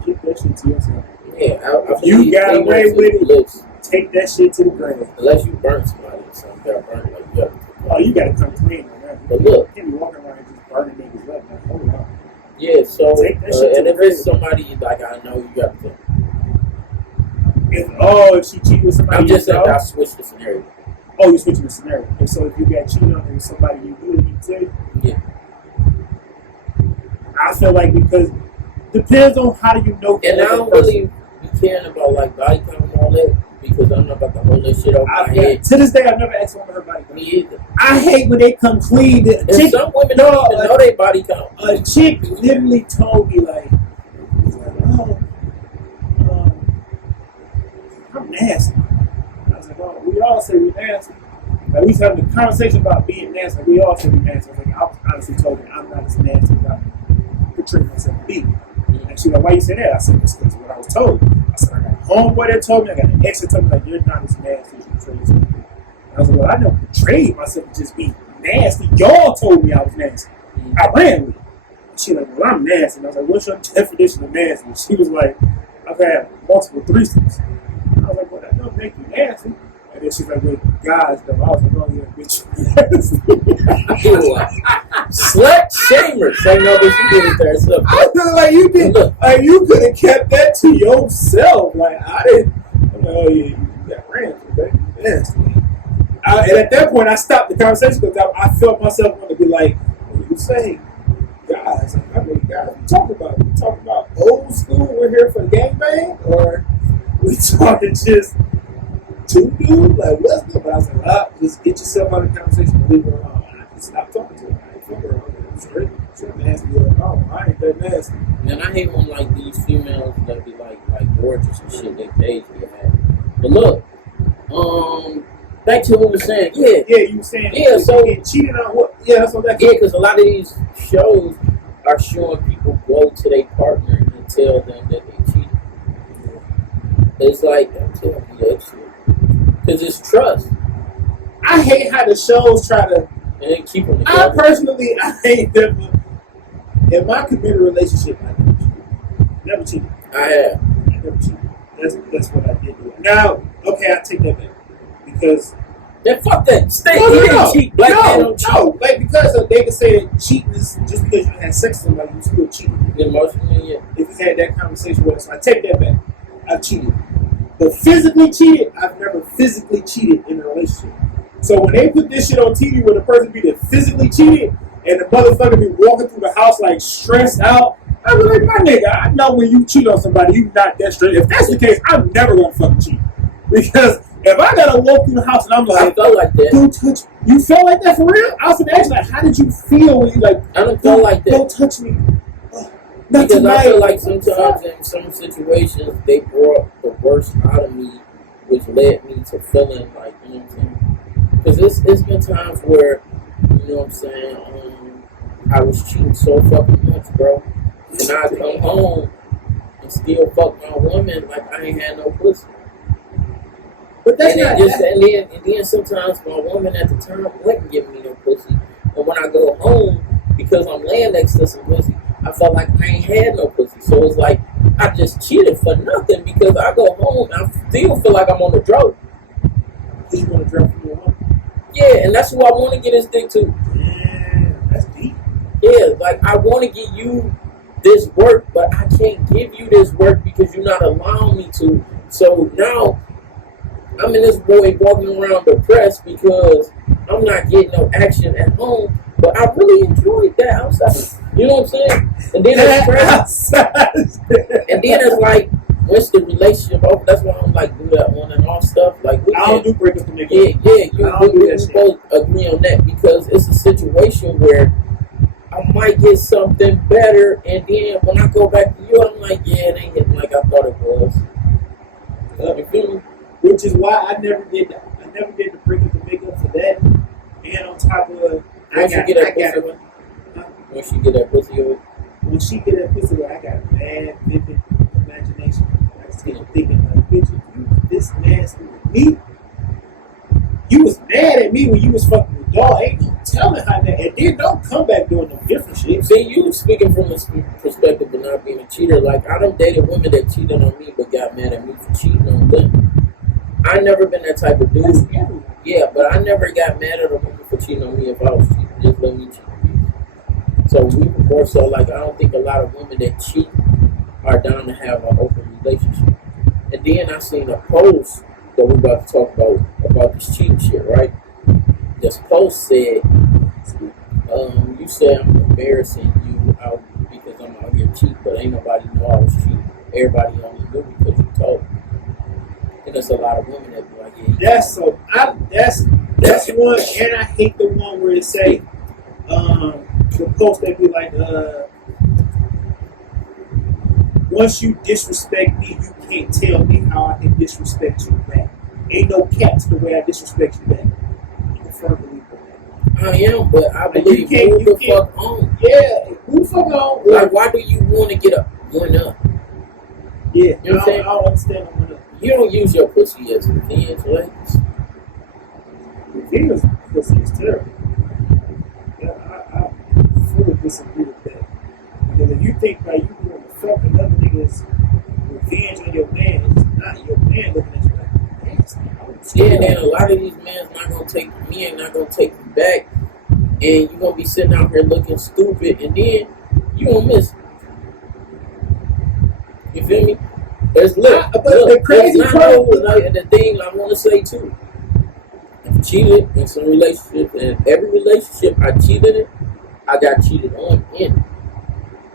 Keep that shit to yourself. Yeah, if you got away with it, take that shit to the grave. Unless you burn somebody or something, you got burnt like that. Oh, you gotta come clean on that. But look, you can't be walking around and just burning niggas up. Like, hold on. Yeah, so take that shit and if it's somebody like I know, you got to. If she cheated with somebody, I'm just saying I switched the scenario. Oh, you switching the scenario. And so if you got cheated on with somebody you really need to say, yeah. I feel like because depends on how do you know. And I don't really be caring about like body count and all that because I'm not about to hold that shit off my head. To this day, I've never asked woman her body count. Me either. I hate when they come clean. Some women don't even know their body count. A chick literally told me like, oh, I'm nasty. I was like, oh, we all say we're nasty. Like, we was having a conversation about being nasty. Like, we all say we're nasty. I was like, I was honestly told her I'm not as nasty as I portray myself to be. And she was like, why you say that? I said, that's what I was told. I said, I got a homeboy that told me, I got an ex that told me, like, you're not as nasty as you portray yourself to be. And I was like, well, I never portrayed myself to just be nasty. Y'all told me I was nasty. I ran with it. She was like, well, I'm nasty. And I was like, what's your definition of nasty? And she was like, I've had multiple threesomes. I was like, well, that don't make you nasty. And then she's like, well, guys, though. I was like, oh, yeah, bitch. Slut shamer. Say no, but she did it to herself. I feel like you did. Like, you could have kept that to yourself. Like, I didn't. I'm like, oh, yeah, you got ran to, baby. Nasty. And at that point, I stopped the conversation because I felt myself want to be like, what are you saying? Guys, I mean, guys, we talking about old school, we're here for the gangbang, or we talking just two dudes? Like, what's good? But I was like, just get yourself out of the conversation and leave her alone. And I just stopped talking to her. I ain't fucking her. I'm straight. She's nasty. Oh, I ain't that nasty. Man, I hate when like these females that be like gorgeous and shit, they page they have. But look, back to what we were saying. Yeah, you were saying. Yeah, so getting cheated on what? Yeah, that's what that. Yeah, because a lot of these shows are showing people go to their partner and tell them that they cheated. It's like, don't tell me that shit. Because it's trust. I hate how the shows try to keep them together. I hate them. In my committed relationship, I never cheated. I have. I never cheated. That's what I did do. Now, okay, I take that back. Because fuck that. Stay. No. Cheat. Black man don't cheat. No. Like, because they can say cheating is just because you had sex with somebody, you still cheating. Emotionally, yeah. If you had that conversation with us, so I take that back. I've cheated. But physically cheated, I've never physically cheated in a relationship. So when they put this shit on TV where the person be physically cheated and the motherfucker be walking through the house like stressed out, I be like, my nigga, I know when you cheat on somebody, you not that stressed. If that's the case, I'm never gonna fucking cheat. Because if I gotta walk through the house and I'm like, I felt like that. Don't touch me. You felt like that for real? I was gonna ask you, like, how did you feel when you like, I don't feel like that. Don't touch me. Not because tonight. I feel like sometimes in some situations they brought the worst out of me, which led me to feeling like, you know what I'm saying? Because it's been times where, you know what I'm saying, I was cheating so fucking much, bro. And I come home and still fuck my woman like I ain't had no pussy. But that's and not. then sometimes my woman at the time wasn't giving me no pussy. But when I go home, because I'm laying next to some pussy, I felt like I ain't had no pussy. So it's like I just cheated for nothing because I go home and I still feel like I'm on the drug. You want to drop from your woman? Yeah, and that's who I want to get his dick to. Yeah, that's deep. Yeah, like I want to give you this work, but I can't give you this work because you're not allowing me to. So now I'm in this void walking around depressed because I'm not getting no action at home. But I really enjoyed that outside. You know what I'm saying? And then it's crazy. And then it's like, once the relationship over, that's why I don't like do that on and off stuff. Like we I don't do breakups to make up. you both agree on that because it's a situation where I might get something better, and then when I go back to you, I'm like, yeah, it ain't hitting like I thought it was. You feel me? Which is why I never did that. I never did the breakup to make up for that. And on top of, Once you get that pussy over, when she get that pussy, I got bad, vivid imagination. I just get thinking like, bitch, if you this nasty with me, you was mad at me when you was fucking with dog. Ain't no telling how that. And then don't come back doing no different shit. see, you speaking from a perspective of not being a cheater. Like, I done dated women that cheated on me but got mad at me for cheating on them. I never been that type of dude. Yeah, but I never got mad at a woman for cheating on me if I was cheating. Just let me cheat. So we were more so like, I don't think a lot of women that cheat are down to have an open relationship. And then I seen a post that we're about to talk about this cheating shit, right? This post said, you said I'm embarrassing you out because I'm out here cheating, but ain't nobody know I was cheating. Everybody only knew because you told me. And there's a lot of women that be like, yeah. That's one, and I hate the one where it say, the post that be like, once you disrespect me, you can't tell me how I can disrespect you back. Ain't no caps the way I disrespect you back. I'm a firm believer in that. I am, but I believe who the fuck on. Yeah, who the fuck on? Like, why do you want to get one up? Yeah, you know what I'm saying? I don't understand the one up. You don't use your pussy as revenge, ladies. Revenge pussy is terrible. Yeah, I fully disagree with that. Because if you think like you want to fuck another nigga's revenge on your man, it's not your man looking at you like, damn. Yeah, and then a lot of these men not gonna take me and not gonna take you back, and you gonna be sitting out here looking stupid, and then you gonna miss it. You feel me? There's the crazy part. The thing I want to say too. I've cheated in some relationships, and every relationship I cheated in, I got cheated on in.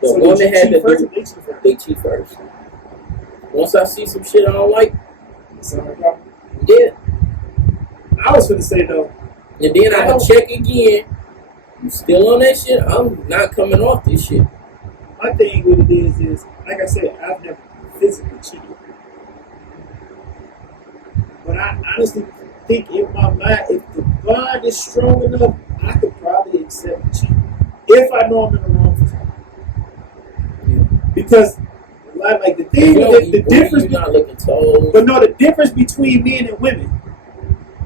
The So woman had to first, do. They cheat first. Once I see some shit I don't like, yeah. I was gonna say though, And then I can check again. You still on that shit? I'm not coming off this shit. my thing with it is like I said, I've never physically cheated, but I honestly think in my mind, if the bond is strong enough, I could probably accept the cheat if I know I'm in the wrong for something. Yeah. Because like the thing, the difference. You're not looking told. But no, the difference between men and women,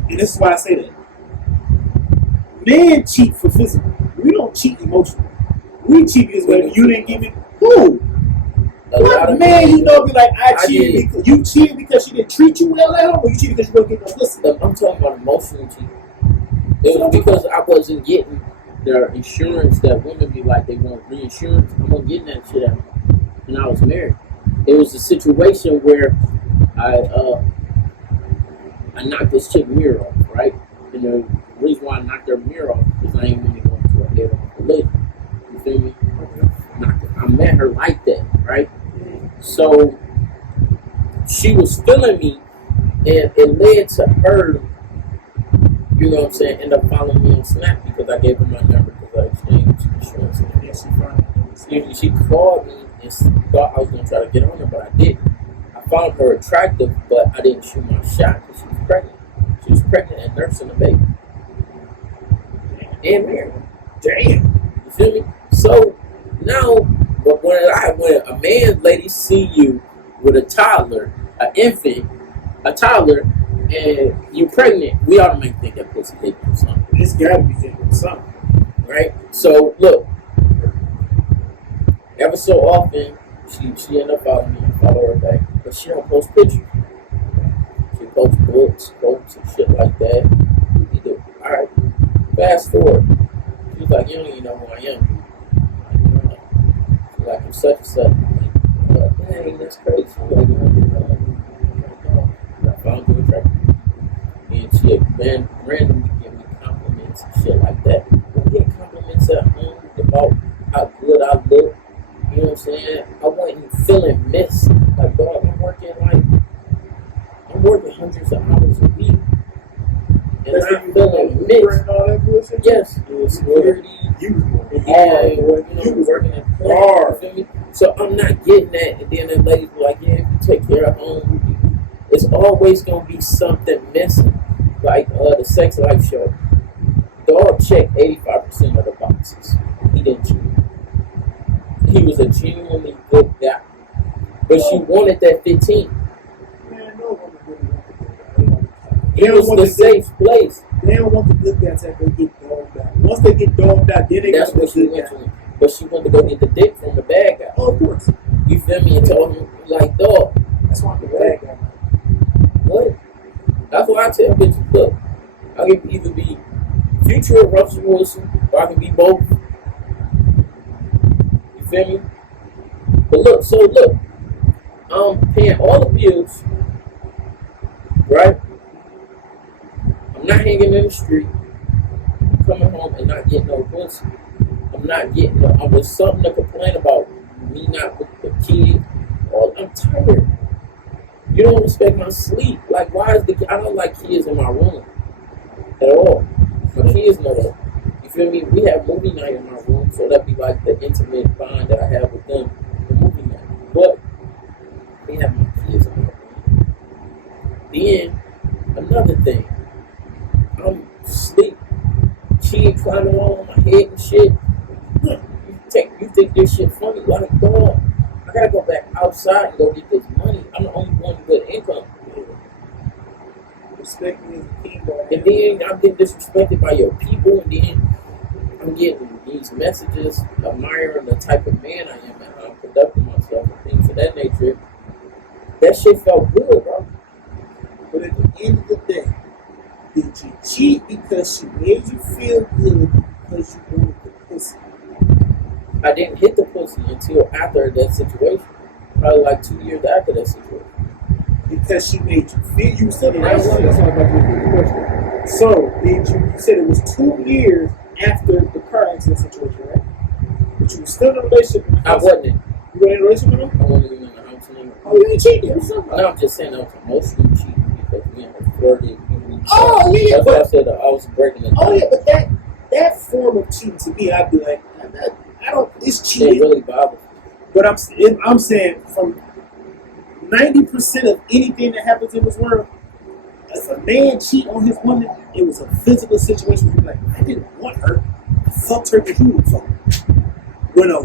and this is why I say that. Men cheat for physical. We don't cheat emotionally. We cheat because you didn't give me who? What man you know be like, I cheated because you cheated because she didn't treat you well at home, or you cheated because you don't get no pussy? I'm talking about emotional cheating. It was because I wasn't getting the insurance that women be like they want reinsurance. I wasn't getting that shit out. And I was married. It was a situation where I knocked this chick mirror off, right? And the reason why I knocked her mirror off is I ain't really going to a head on collision. You feel me? I met her like that, right? So she was feeling me, and it led to her, you know what I'm saying, end up following me on Snap because I gave her my number because I exchanged insurance. And she called me and thought I was going to try to get on her, but I didn't. I found her attractive, but I didn't shoot my shot because she was pregnant. She was pregnant and nursing a baby. And married. Damn. You feel me? So now, when a man, lady, see you with a toddler, an infant, a toddler, and you're pregnant, we automatically think that pussy hit you or something. It's gotta be thinking something. Right? So look, ever so often she end up following me and follow her back. But she don't post pictures. She posts books, quotes, and shit like that. You do. Alright. Fast forward. She's like, you don't even know who I am. I'm like, she's like, I'm such and such. I'm like, dang, that's crazy. She's like, you don't even know. I found you attractive. And she had been randomly give me compliments and shit like that. I get compliments at home about how good I look. You know what I'm saying? I wasn't feeling missed. Like, dog, I'm working hundreds of hours a week. And I'm feeling missed. Yes. Security. You was working in hard. You feel me? So I'm not getting that. And then the ladies be like, yeah, if you take care of home, it's always going to be something missing. Like the Sex Life show. Dog checked 85% of the boxes. He didn't cheat. He was a genuinely good guy. But she wanted that 15. Man, no woman really wants that. It was the safe place. They don't want the good guys that go get dogged out. Once they get dogged out, then they That's want what the she good went guy. to. But she wanted to go get the dick from the bad guy. Oh, of course. You feel me? And told him, like, dog, That's why I'm the bad guy. what? That's why I tell bitches, look, I can either be Future or Russell Wilson, or I can be both. You feel me? But look, I'm paying all the bills, right? I'm not hanging in the street, coming home and not getting no pussy. I was something to complain about, me not with the kid, or I'm tired. You don't respect my sleep. Like, why is I don't like kids in my room at all. My kids know that. You feel me? We have movie night in my room, so that'd be like the intimate bond that I have with them, the movie night. But they have my kids in my room. Then, another thing, I'm asleep. Kid climbing all on my head and shit. You think this shit funny? Like, dog, I gotta go back outside and go get this money. I'm the only one with income. Respect me as a king, boy. And then I'm getting disrespected by your people, and then I'm getting these messages admiring the type of man I am and how I'm conducting myself and things of that nature. That shit felt good, bro. But at the end of the day, did you cheat because she made you feel good because you wanted the pussy? I didn't hit the pussy until after that situation. Probably like 2 years after that situation. Because she made you feel. You said the right one. That's why I'm about to repeat the question. So, you said it was 2 years after the car accident situation, right? But you were still in a relationship with I wasn't. You were in a relationship with her? I wasn't even in the house anymore. Oh, you ain't cheating. What's up? No, I'm just saying I was emotionally cheating because we had flirted. Oh, yeah, That's why I said I was breaking it. Oh, yeah, but that form of cheating to me, I'd be like, I don't, it's It cheating. really bothered me. But I'm saying from 90% of anything that happens in this world, if a man cheat on his woman, it was a physical situation where you're like, I didn't want her. I fucked her because you would fuck. When a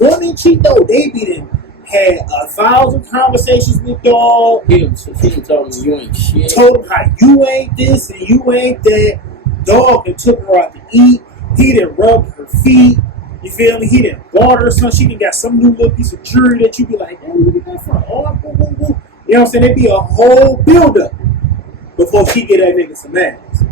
woman cheat though, they be then had 1,000 conversations with dog. She done told me you ain't shit. Told him how you ain't this and you ain't that. Dog and took her out to eat. He done rubbed her feet. You feel me? He done bought her something. She done got some new little piece of jewelry that you be like, damn, where you get that from? Oh, woo, woo, woo. You know what I'm saying? There be a whole build up before she get that nigga some ass.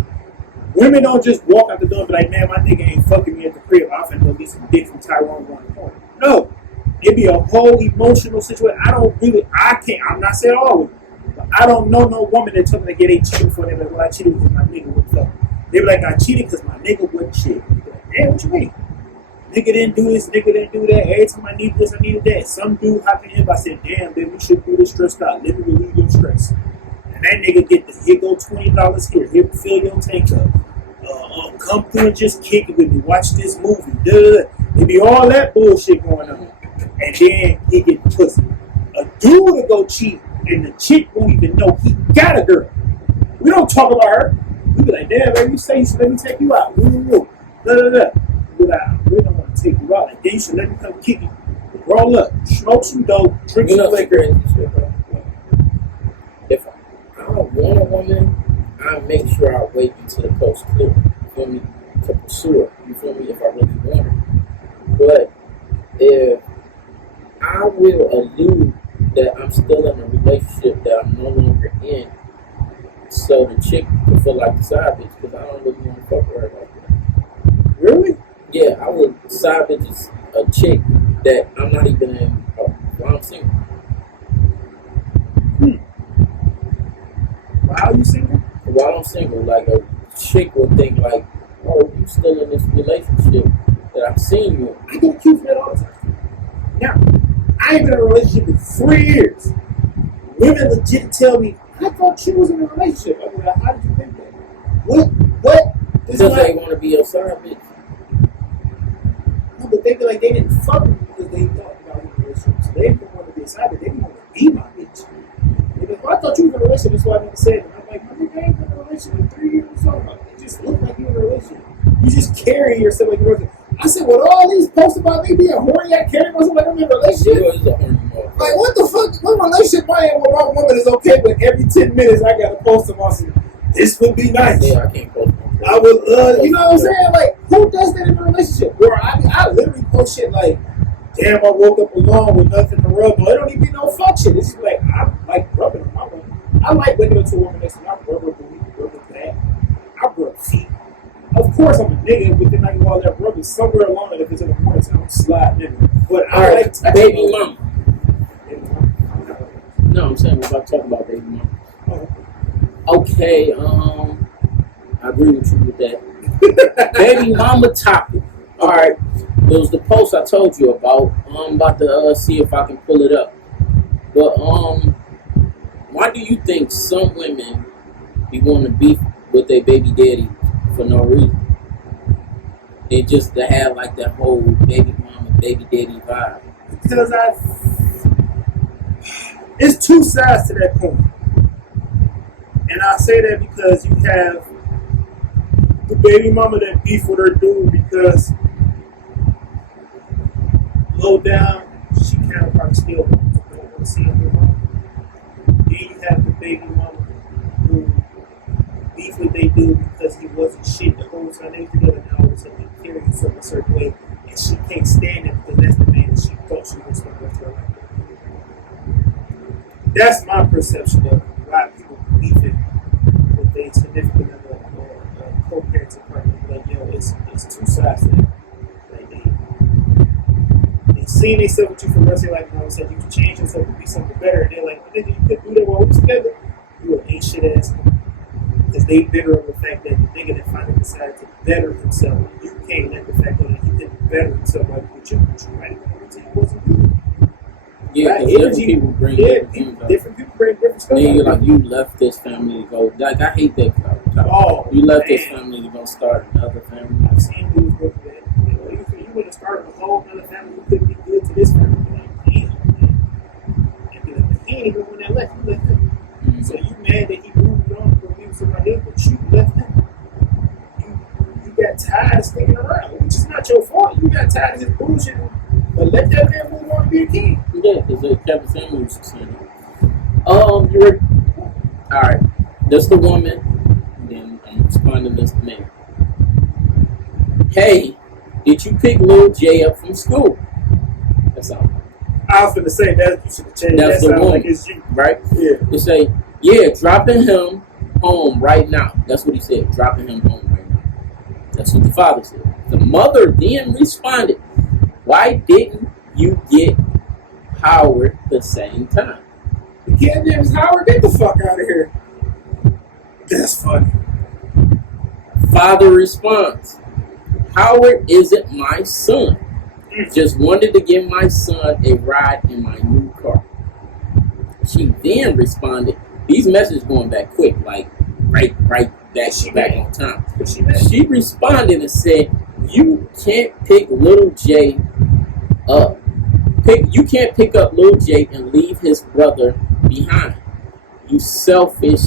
Women don't just walk out the door and be like, man, my nigga ain't fucking me at the crib. I'm finna go get some dick from Tyrone around the corner. No. It be a whole emotional situation. I'm not saying always, but I don't know no woman that told me that they cheated before they be like, well, I cheated because my nigga wouldn't fuck. They be like, I cheated because my nigga wouldn't shit. You be like, damn, what you mean? Nigga didn't do this, nigga didn't do that. Every time I needed this, I needed that. Some dude hopped in here, I said, damn, baby, you should do this stressed out. Let me relieve your stress. And that nigga get the, here go $20 here fill your tank up. Come through and just kick it with me. Watch this movie. Duh. It be all that bullshit going on. And then he get the pussy. A dude will go cheat, and the chick won't even know he got a girl. We don't talk about her. We be like, damn, baby, you say you should let me take you out. Woo. Da da da. We like, I really don't want to take you out. And then you should let me come kick you. Roll up, smoke some dope, drink some liquor. If I don't make sure I wait until the coast clear. You feel me? To pursue it. You feel me? If I really want it. But if I will allude that I'm still in a relationship that I'm no longer in, so the chick can feel like the side bitch because I don't really want to fuck with her like that. Really? Yeah, I would side bitch is a chick that I'm not even in while I'm single. Why are you single? While I'm single, like a chick would think like, oh, you still in this relationship that I've seen you in. I get accused of that all the time. Now, I ain't been in a relationship in 3 years. Women legit tell me, I thought you was in a relationship. I'm like, how did you think that? What? This Because they like, want to be your side bitch. no, but they feel like they didn't fuck me because they thought about in a relationship. So they didn't want to be a side bitch. They didn't want to be my bitch. They're like, well, I thought you was in a relationship. That's why I never said it. I'm like, my nigga ain't been in a relationship in 3 years. So it just look like you're in a relationship. You just carry yourself like you're in a relationship. I said, with all these posts about me being horny, I carry myself like I'm in a relationship. You is a horny motherfucker. Like, what the fuck? What relationship I am with my woman is okay, but every 10 minutes I gotta post them on some, this would be nice. Yeah, I can't post my I would, you know what I'm saying? Like, who does that in a relationship? Where I literally post shit like, damn, I woke up alone with nothing to rub on. It don't even be no fuck shit. It's just like, I like rubbing on my woman. I like waking up to a woman next to me. I rub her booty, rub her back. I rub feet. Of course, I'm a nigga, but then I can all that rubbing somewhere along it if it's in the morning time. I'm sliding in there. But All I right, like touching baby her. mama. No, I'm saying we're about to talk about baby mama. Okay, I agree with you with that. Baby mama topic. All right, it was the post I told you about. I'm about to see if I can pull it up. But why do you think some women be wanting to beef with their baby daddy for no reason? And just to have like that whole baby mama, baby daddy vibe. Because it's two sides to that coin. And I say that because you have the baby mama that beef with her dude because low down, she kind of probably still don't want to see him move on. Then you have the baby mama who beef with they dude because he wasn't shit the whole time they were together. Now all of a sudden he carries himself a certain way and she can't stand it because that's the man that she thought she was going to go to her life. That's my perception of why people beefing with their significant other or co-parenting partner. Like, yo, it's two sides to that. Like, they seeing themselves with you for the rest of their life, and all of a sudden you can change yourself to be something better. And they're like, well, nigga, you couldn't do that while we was together. You an ain't shit ass nigga. Because they bitter over the fact that the nigga that finally decided to better himself, you can't let the fact that he didn't better himself like with you right until he wasn't good. Yeah, because different people bring different things up. Different people bring different stuff. Then you're like, you left this family to go. Like, I hate that crowd. Oh, you left man. this family to go start another family. I've seen dudes go through that. You know, you would have started a whole other family who couldn't be good to this family. You're like, damn, man. And be like, he ain't even when that left. You left him. Mm-hmm. So you mad that he moved on to go be with somebody else, but you left him. You got tired of sticking around, which is not your fault. You got tired of his bullshit. But let that man move on to be a king. Yeah, because Kevin Samuels was saying it. You ready? All right. That's the woman. Then I'm responding to this man. Hey, did you pick Lil J up from school? That's all. I was gonna say that you should have changed. That's that the woman, like it's you, right? Yeah. They say, yeah, dropping him home right now. That's what he said. Dropping him home right now. That's what the father said. The mother then responded, why didn't you get Howard the same time? The kid name is Howard. Get the fuck out of here. That's funny. Father responds, Howard isn't my son. Just wanted to give my son a ride in my new car. She then responded, these messages going back quick, like right back on time. She responded and said, you can't pick little J up. You can't pick up Lil J and leave his brother behind. You selfish.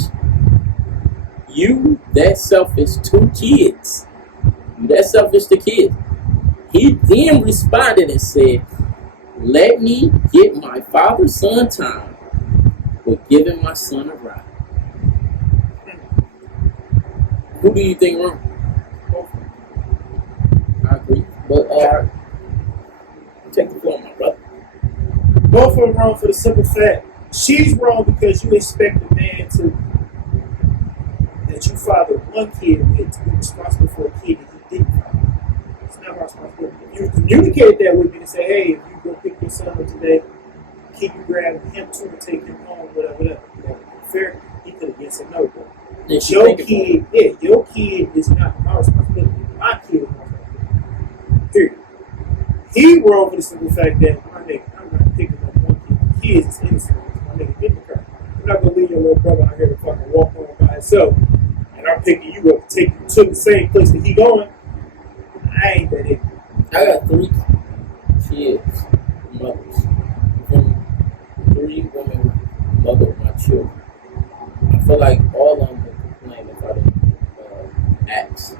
You that selfish to kids. You that selfish to kids. He then responded and said, let me get my father's son time for giving my son a ride. Who do you think wrong? I agree. But take the floor, my brother. Both of them wrong for the simple fact she's wrong because you expect a man that you fathered one kid with to be responsible for a kid that he didn't father. It's not my responsibility. If you communicate that with me and say, hey, if you go pick your son up today, can you grab him too and take him home, whatever. Fair, he could have yes or no, bro. Your kid is not my responsibility. My kid is my responsibility. Period. He wrong for the simple fact that my nigga, I'm not picking up one kid. Kids is innocent. My nigga, get the car. I'm not gonna leave your little brother out here to fucking walk home by himself, and I'm picking you up to take you to the same place that he going. I ain't that ignorant. I got 3 kids, mothers. 3 women mother my children. I feel like all of them would complain if I didn't ask.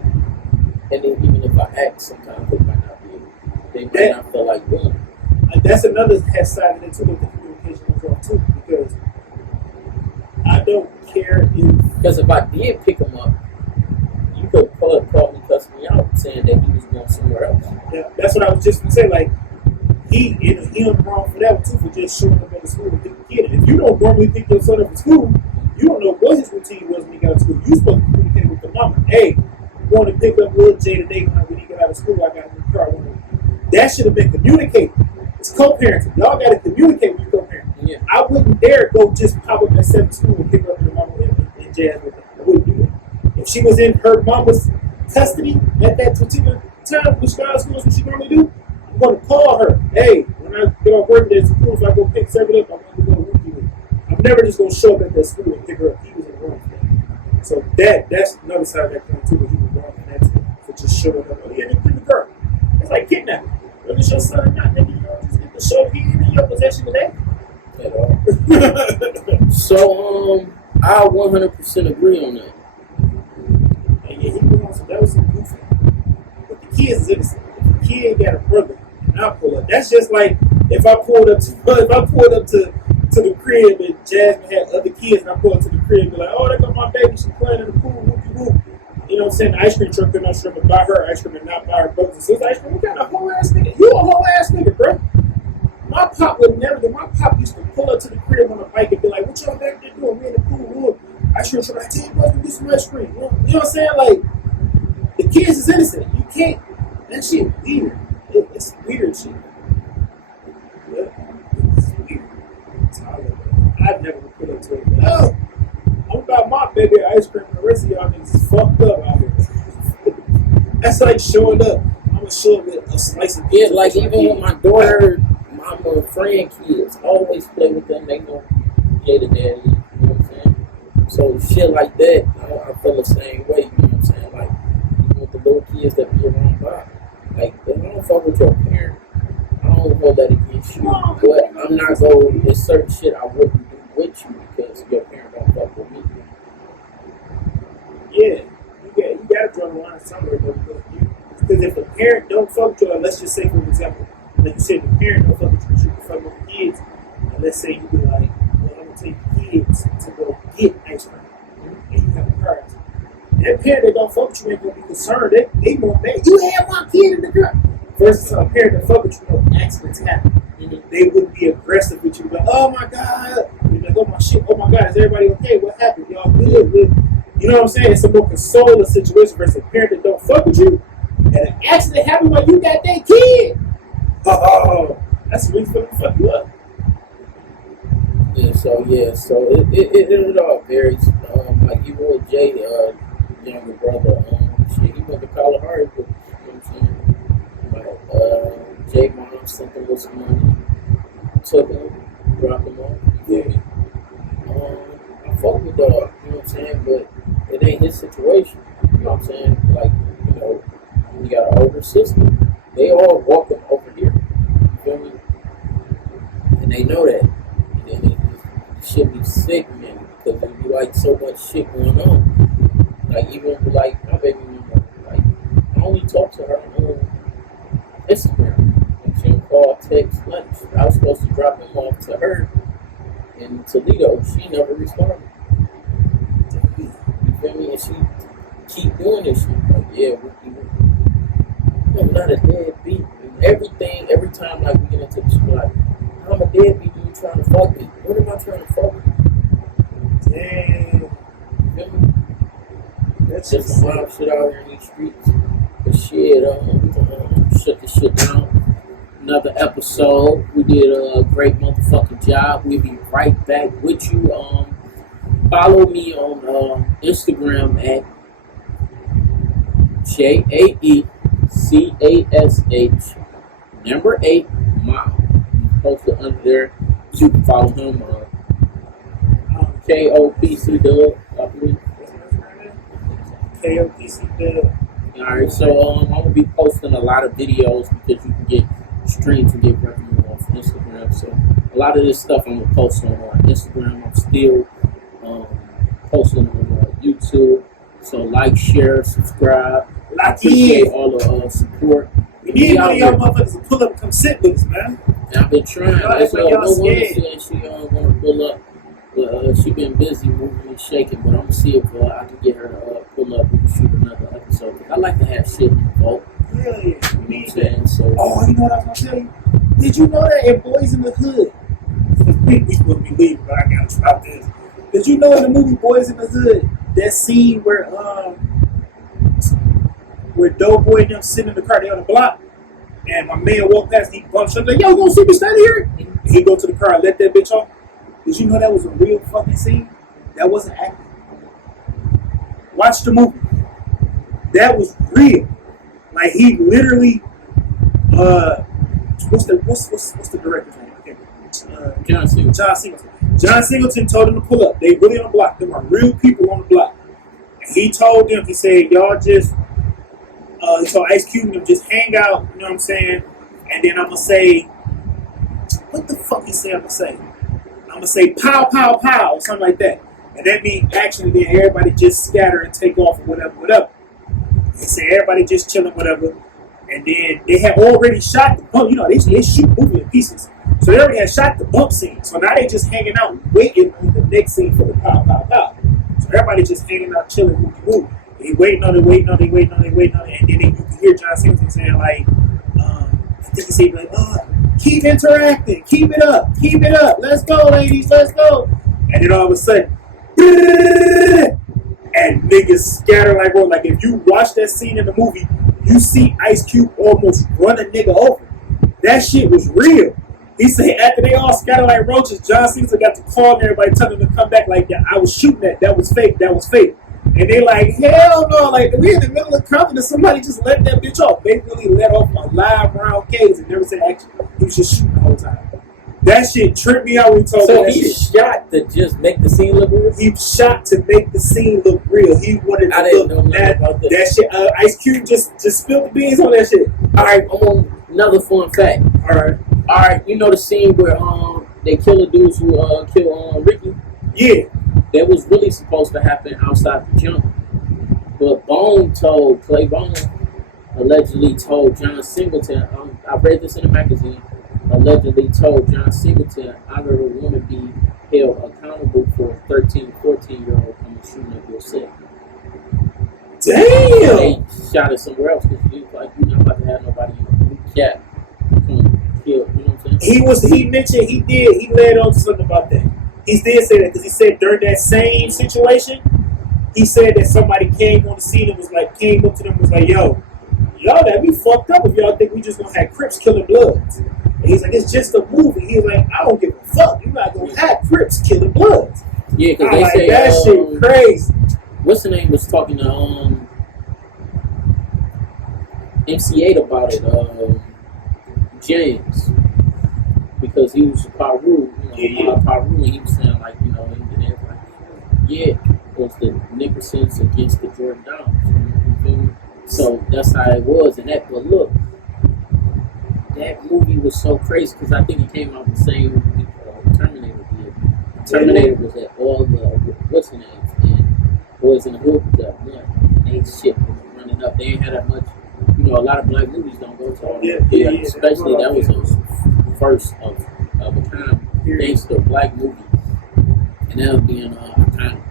And then even if I ask, sometimes they might not be able. They might not feel like doing it. That's another side of it too, that the communication is off too, because I don't care if... Because if I did pick him up, you could call me, cuss me out, saying that he was going somewhere else. Yeah, that's what I was just going to say, like, he was wrong for that one too, for just showing up at the school and pick the kid up. If you don't normally pick your son up at school, you don't know what his routine was when he got to school. You supposed to communicate with the mama. Hey, I'm going to pick up little Jay today when he got out of school. I got a new car. That should have been communicated. It's co-parenting. Y'all got to communicate when you co-parent. Yeah. I wouldn't dare go just pop up at 7 school and pick up the mama and Jazz with her. I wouldn't do that. If she was in her mama's custody at that particular time, which God knows what she normally do, I'm going to call her. Hey, when I get off work at school, if I go pick serve it up, I'm going to go with you. I'm never just going to show up at that school and pick her up. He was in the room for that. So that's another side of that coin too, where he was wrong in that too, for just showing up. Oh yeah, they pick the girl. It's like kidnapping. Whether it's your son or not, nigga, you know, just get the show. He ain't in your possession today. At all. So, I 100% agree on that. And yeah, he was on some, that was some goofy. But the kid is innocent. If the kid got a brother, and I pull up. That's just like if I pulled up to the crib and Jasmine had other kids, and I pulled up to the crib and be like, oh, there go my baby, she's playing in the pool, whoopie whoop. You know what I'm saying? The ice cream truck couldn't understand to buy her ice cream and not buy her brothers and sisters ice cream. What kind of whole ass nigga? You a whole ass nigga, bro. My pop would never do. My pop used to pull up to the crib on a bike and be like, what y'all back there doing? We in the pool, whoop. Ice cream truck, I tell you what, we do some ice cream. You know what I'm saying? Like, the kids is innocent. You can't, that shit weird. It's weird shit. It's weird. I'd never put up to it. Oh, I'm about my baby ice cream and the rest of y'all niggas is fucked up out here. That's like showing up. I'm gonna show up with a slice of Yeah, like even with my daughter, mama, friend kids, I always play with them. They know Jada Daddy, you know what I'm saying? So shit like that, I feel the same way, you know what I'm saying? Like, even with the little kids that be around by. Like, if I don't fuck with your parent, I don't hold that against you. But I'm not going, there's certain shit I wouldn't do with you because your parent don't fuck with me. Yeah, you gotta draw the line somewhere though, because if the parent don't fuck with you, let's just say for example, like you said, the parent don't fuck with you, you can fuck with the kids, and let's say you be like, well, I'm gonna take the kids to go get ice cream, and you have a car accident. That parent that don't fuck with you ain't gonna be concerned. They gonna make you have one kid in the car. Versus a parent that fuck with you, know accidents happen. They wouldn't be aggressive with you, like, oh my god, you're like, oh my shit, oh my god, is everybody okay? What happened? Y'all good? You know what I'm saying? It's a more consoling situation versus a parent that don't fuck with you, and an accident happened while you got that kid. Oh, that's really fucking fuck you up. Yeah, so it all varies. Like even with Jay, younger brother, shit, he went to Kalahari, but you know what I'm saying? Like, Jay mom sent him with some money, took him, dropped him off. You feel me? I fuck with dog, you know what I'm saying? But it ain't his situation. You know what I'm saying? Like, you know, when you got an older sister, they all walking over here. You feel me? And they know that. And then it should be sick, man, because there be like so much shit going on. Like even like my baby mama, like I only talk to her on Instagram. Like she don't call, text, lunch. I was supposed to drop him off to her in Toledo. She never responded. You feel me? And keep doing this shit. Like, yeah, I'm not a deadbeat. Every time like we get into this, like, I'm a deadbeat. You trying to fuck me? What am I trying to fuck? Damn. You feel me? That's Just just some wild shit out here in these streets. But shit, we can shut this shit down. Another episode. We did a great motherfucking job. We'll be right back with you. Follow me on Instagram at JAECASH number 8 mile. Posted under there. You can follow him on KOPC Dub, I believe. KOPC Dub. Alright, so I'm gonna be posting a lot of videos because you can get streams and get revenue off Instagram. So a lot of this stuff I'm gonna post on Instagram. I'm still posting on YouTube. So like, share, subscribe. I appreciate all the support. We need one of y'all motherfuckers to pull up and come sit with us, man. And I've been trying. That's No why y'all woman scared. said she don't want to pull up, but she been busy moving and shaking. But I'm gonna see if I can get her to pull up. We can shoot another episode. 'Cause I like to have shit involved. Hell yeah. You know what I'm saying? So, Oh, you know what I was gonna tell you? Did you know that in Boys in the Hood? We supposed to be leaving, but I gotta drop this. Did you know in the movie Boys in the Hood, that scene where Doughboy and them sitting in the car, they on the block, and my man walked past, he bumped shut like, yo, you gonna see me standing here? And he go to the car and let that bitch off. Did you know that was a real fucking scene? That wasn't acting. Watch the movie. That was real. Like he literally, what's the director's name? Okay. John Singleton. John Singleton. John Singleton told them to pull up. They really on the block. Them are real people on the block. And he told them, he said, y'all just, so Ice Cube and them just hang out, you know what I'm saying? And then I'm going to say, what the fuck he say I'm going to say? I'm going to say pow, pow, pow, or something like that. And that means actually then everybody just scatter and take off or whatever. He said everybody just chilling, whatever. And then they had already shot the bump. You know, they shoot movie in pieces. So they already had shot the bump scene. So now they just hanging out waiting on the next scene for the pow, pow, pow. So everybody just hanging out, chilling, woo. They waiting on it. And then you can hear John Singleton saying, like, I think he said, like, keep interacting. Keep it up. Let's go, ladies. Let's go. And then all of a sudden, and niggas scatter like roll. Like if you watch that scene in the movie, you see Ice Cube almost run a nigga over. That shit was real. He said after they all scatter like roaches, John Cena got to call everybody, telling them to come back. Like, yeah, I was shooting that was fake. And they like, hell no, like we in the middle of Compton and somebody just let that bitch off. They really let off a live round case and never said action. He was just shooting the whole time. That shit tripped me out when he told me that shit. Shot to just make the scene look real? He shot to make the scene look real. He wanted to look that shit. Ice Cube just spilled the beans on that shit. Alright, I'm on another fun fact. Alright, you know the scene where they kill the dudes who kill Ricky? Yeah. That was really supposed to happen outside the jungle. But Clay Bone allegedly told John Singleton, I read this in a magazine, allegedly told John Singleton, I don't want to be held accountable for a 13, 14-year-old coming shooting up your set. Damn! They shot it somewhere else because he was like, you're not about to have nobody in a blue cap come kill, you know what I'm saying? He led on to something about that. He did say that because he said during that same situation, he said that somebody came on the scene and came up to them and was like, yo, y'all that be fucked up if y'all think we just gonna have Crips killing Bloods. And he's like, it's just a movie. He's like, I don't give a fuck. You're not gonna have Crips killing Bloods. Yeah, because they say that shit crazy. What's the name was talking to MC8 about it, James, because he was Paru, Paru, and he was saying like, you know, and it was the Nickersons against the Jordan Downs. You feel me? So that's how it was, and that. But look, that movie was so crazy because I think it came out the same week Terminator did. Terminator was at all the what's the names and Boys in the Hood was at one. And they shit was running up. They ain't had that much. You know, a lot of black movies don't go to all that. Especially that was the first of a kind gangster black movie, and that was being iconic.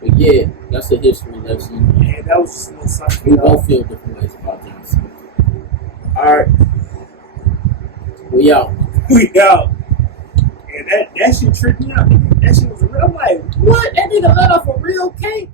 But yeah, that's a history lesson. Yeah, that was just a little We something. both feel different ways about John Cena. Alright, We out. we out. And that shit tripped me out, nigga. That shit was real. I'm like, what? That nigga let off a real cake?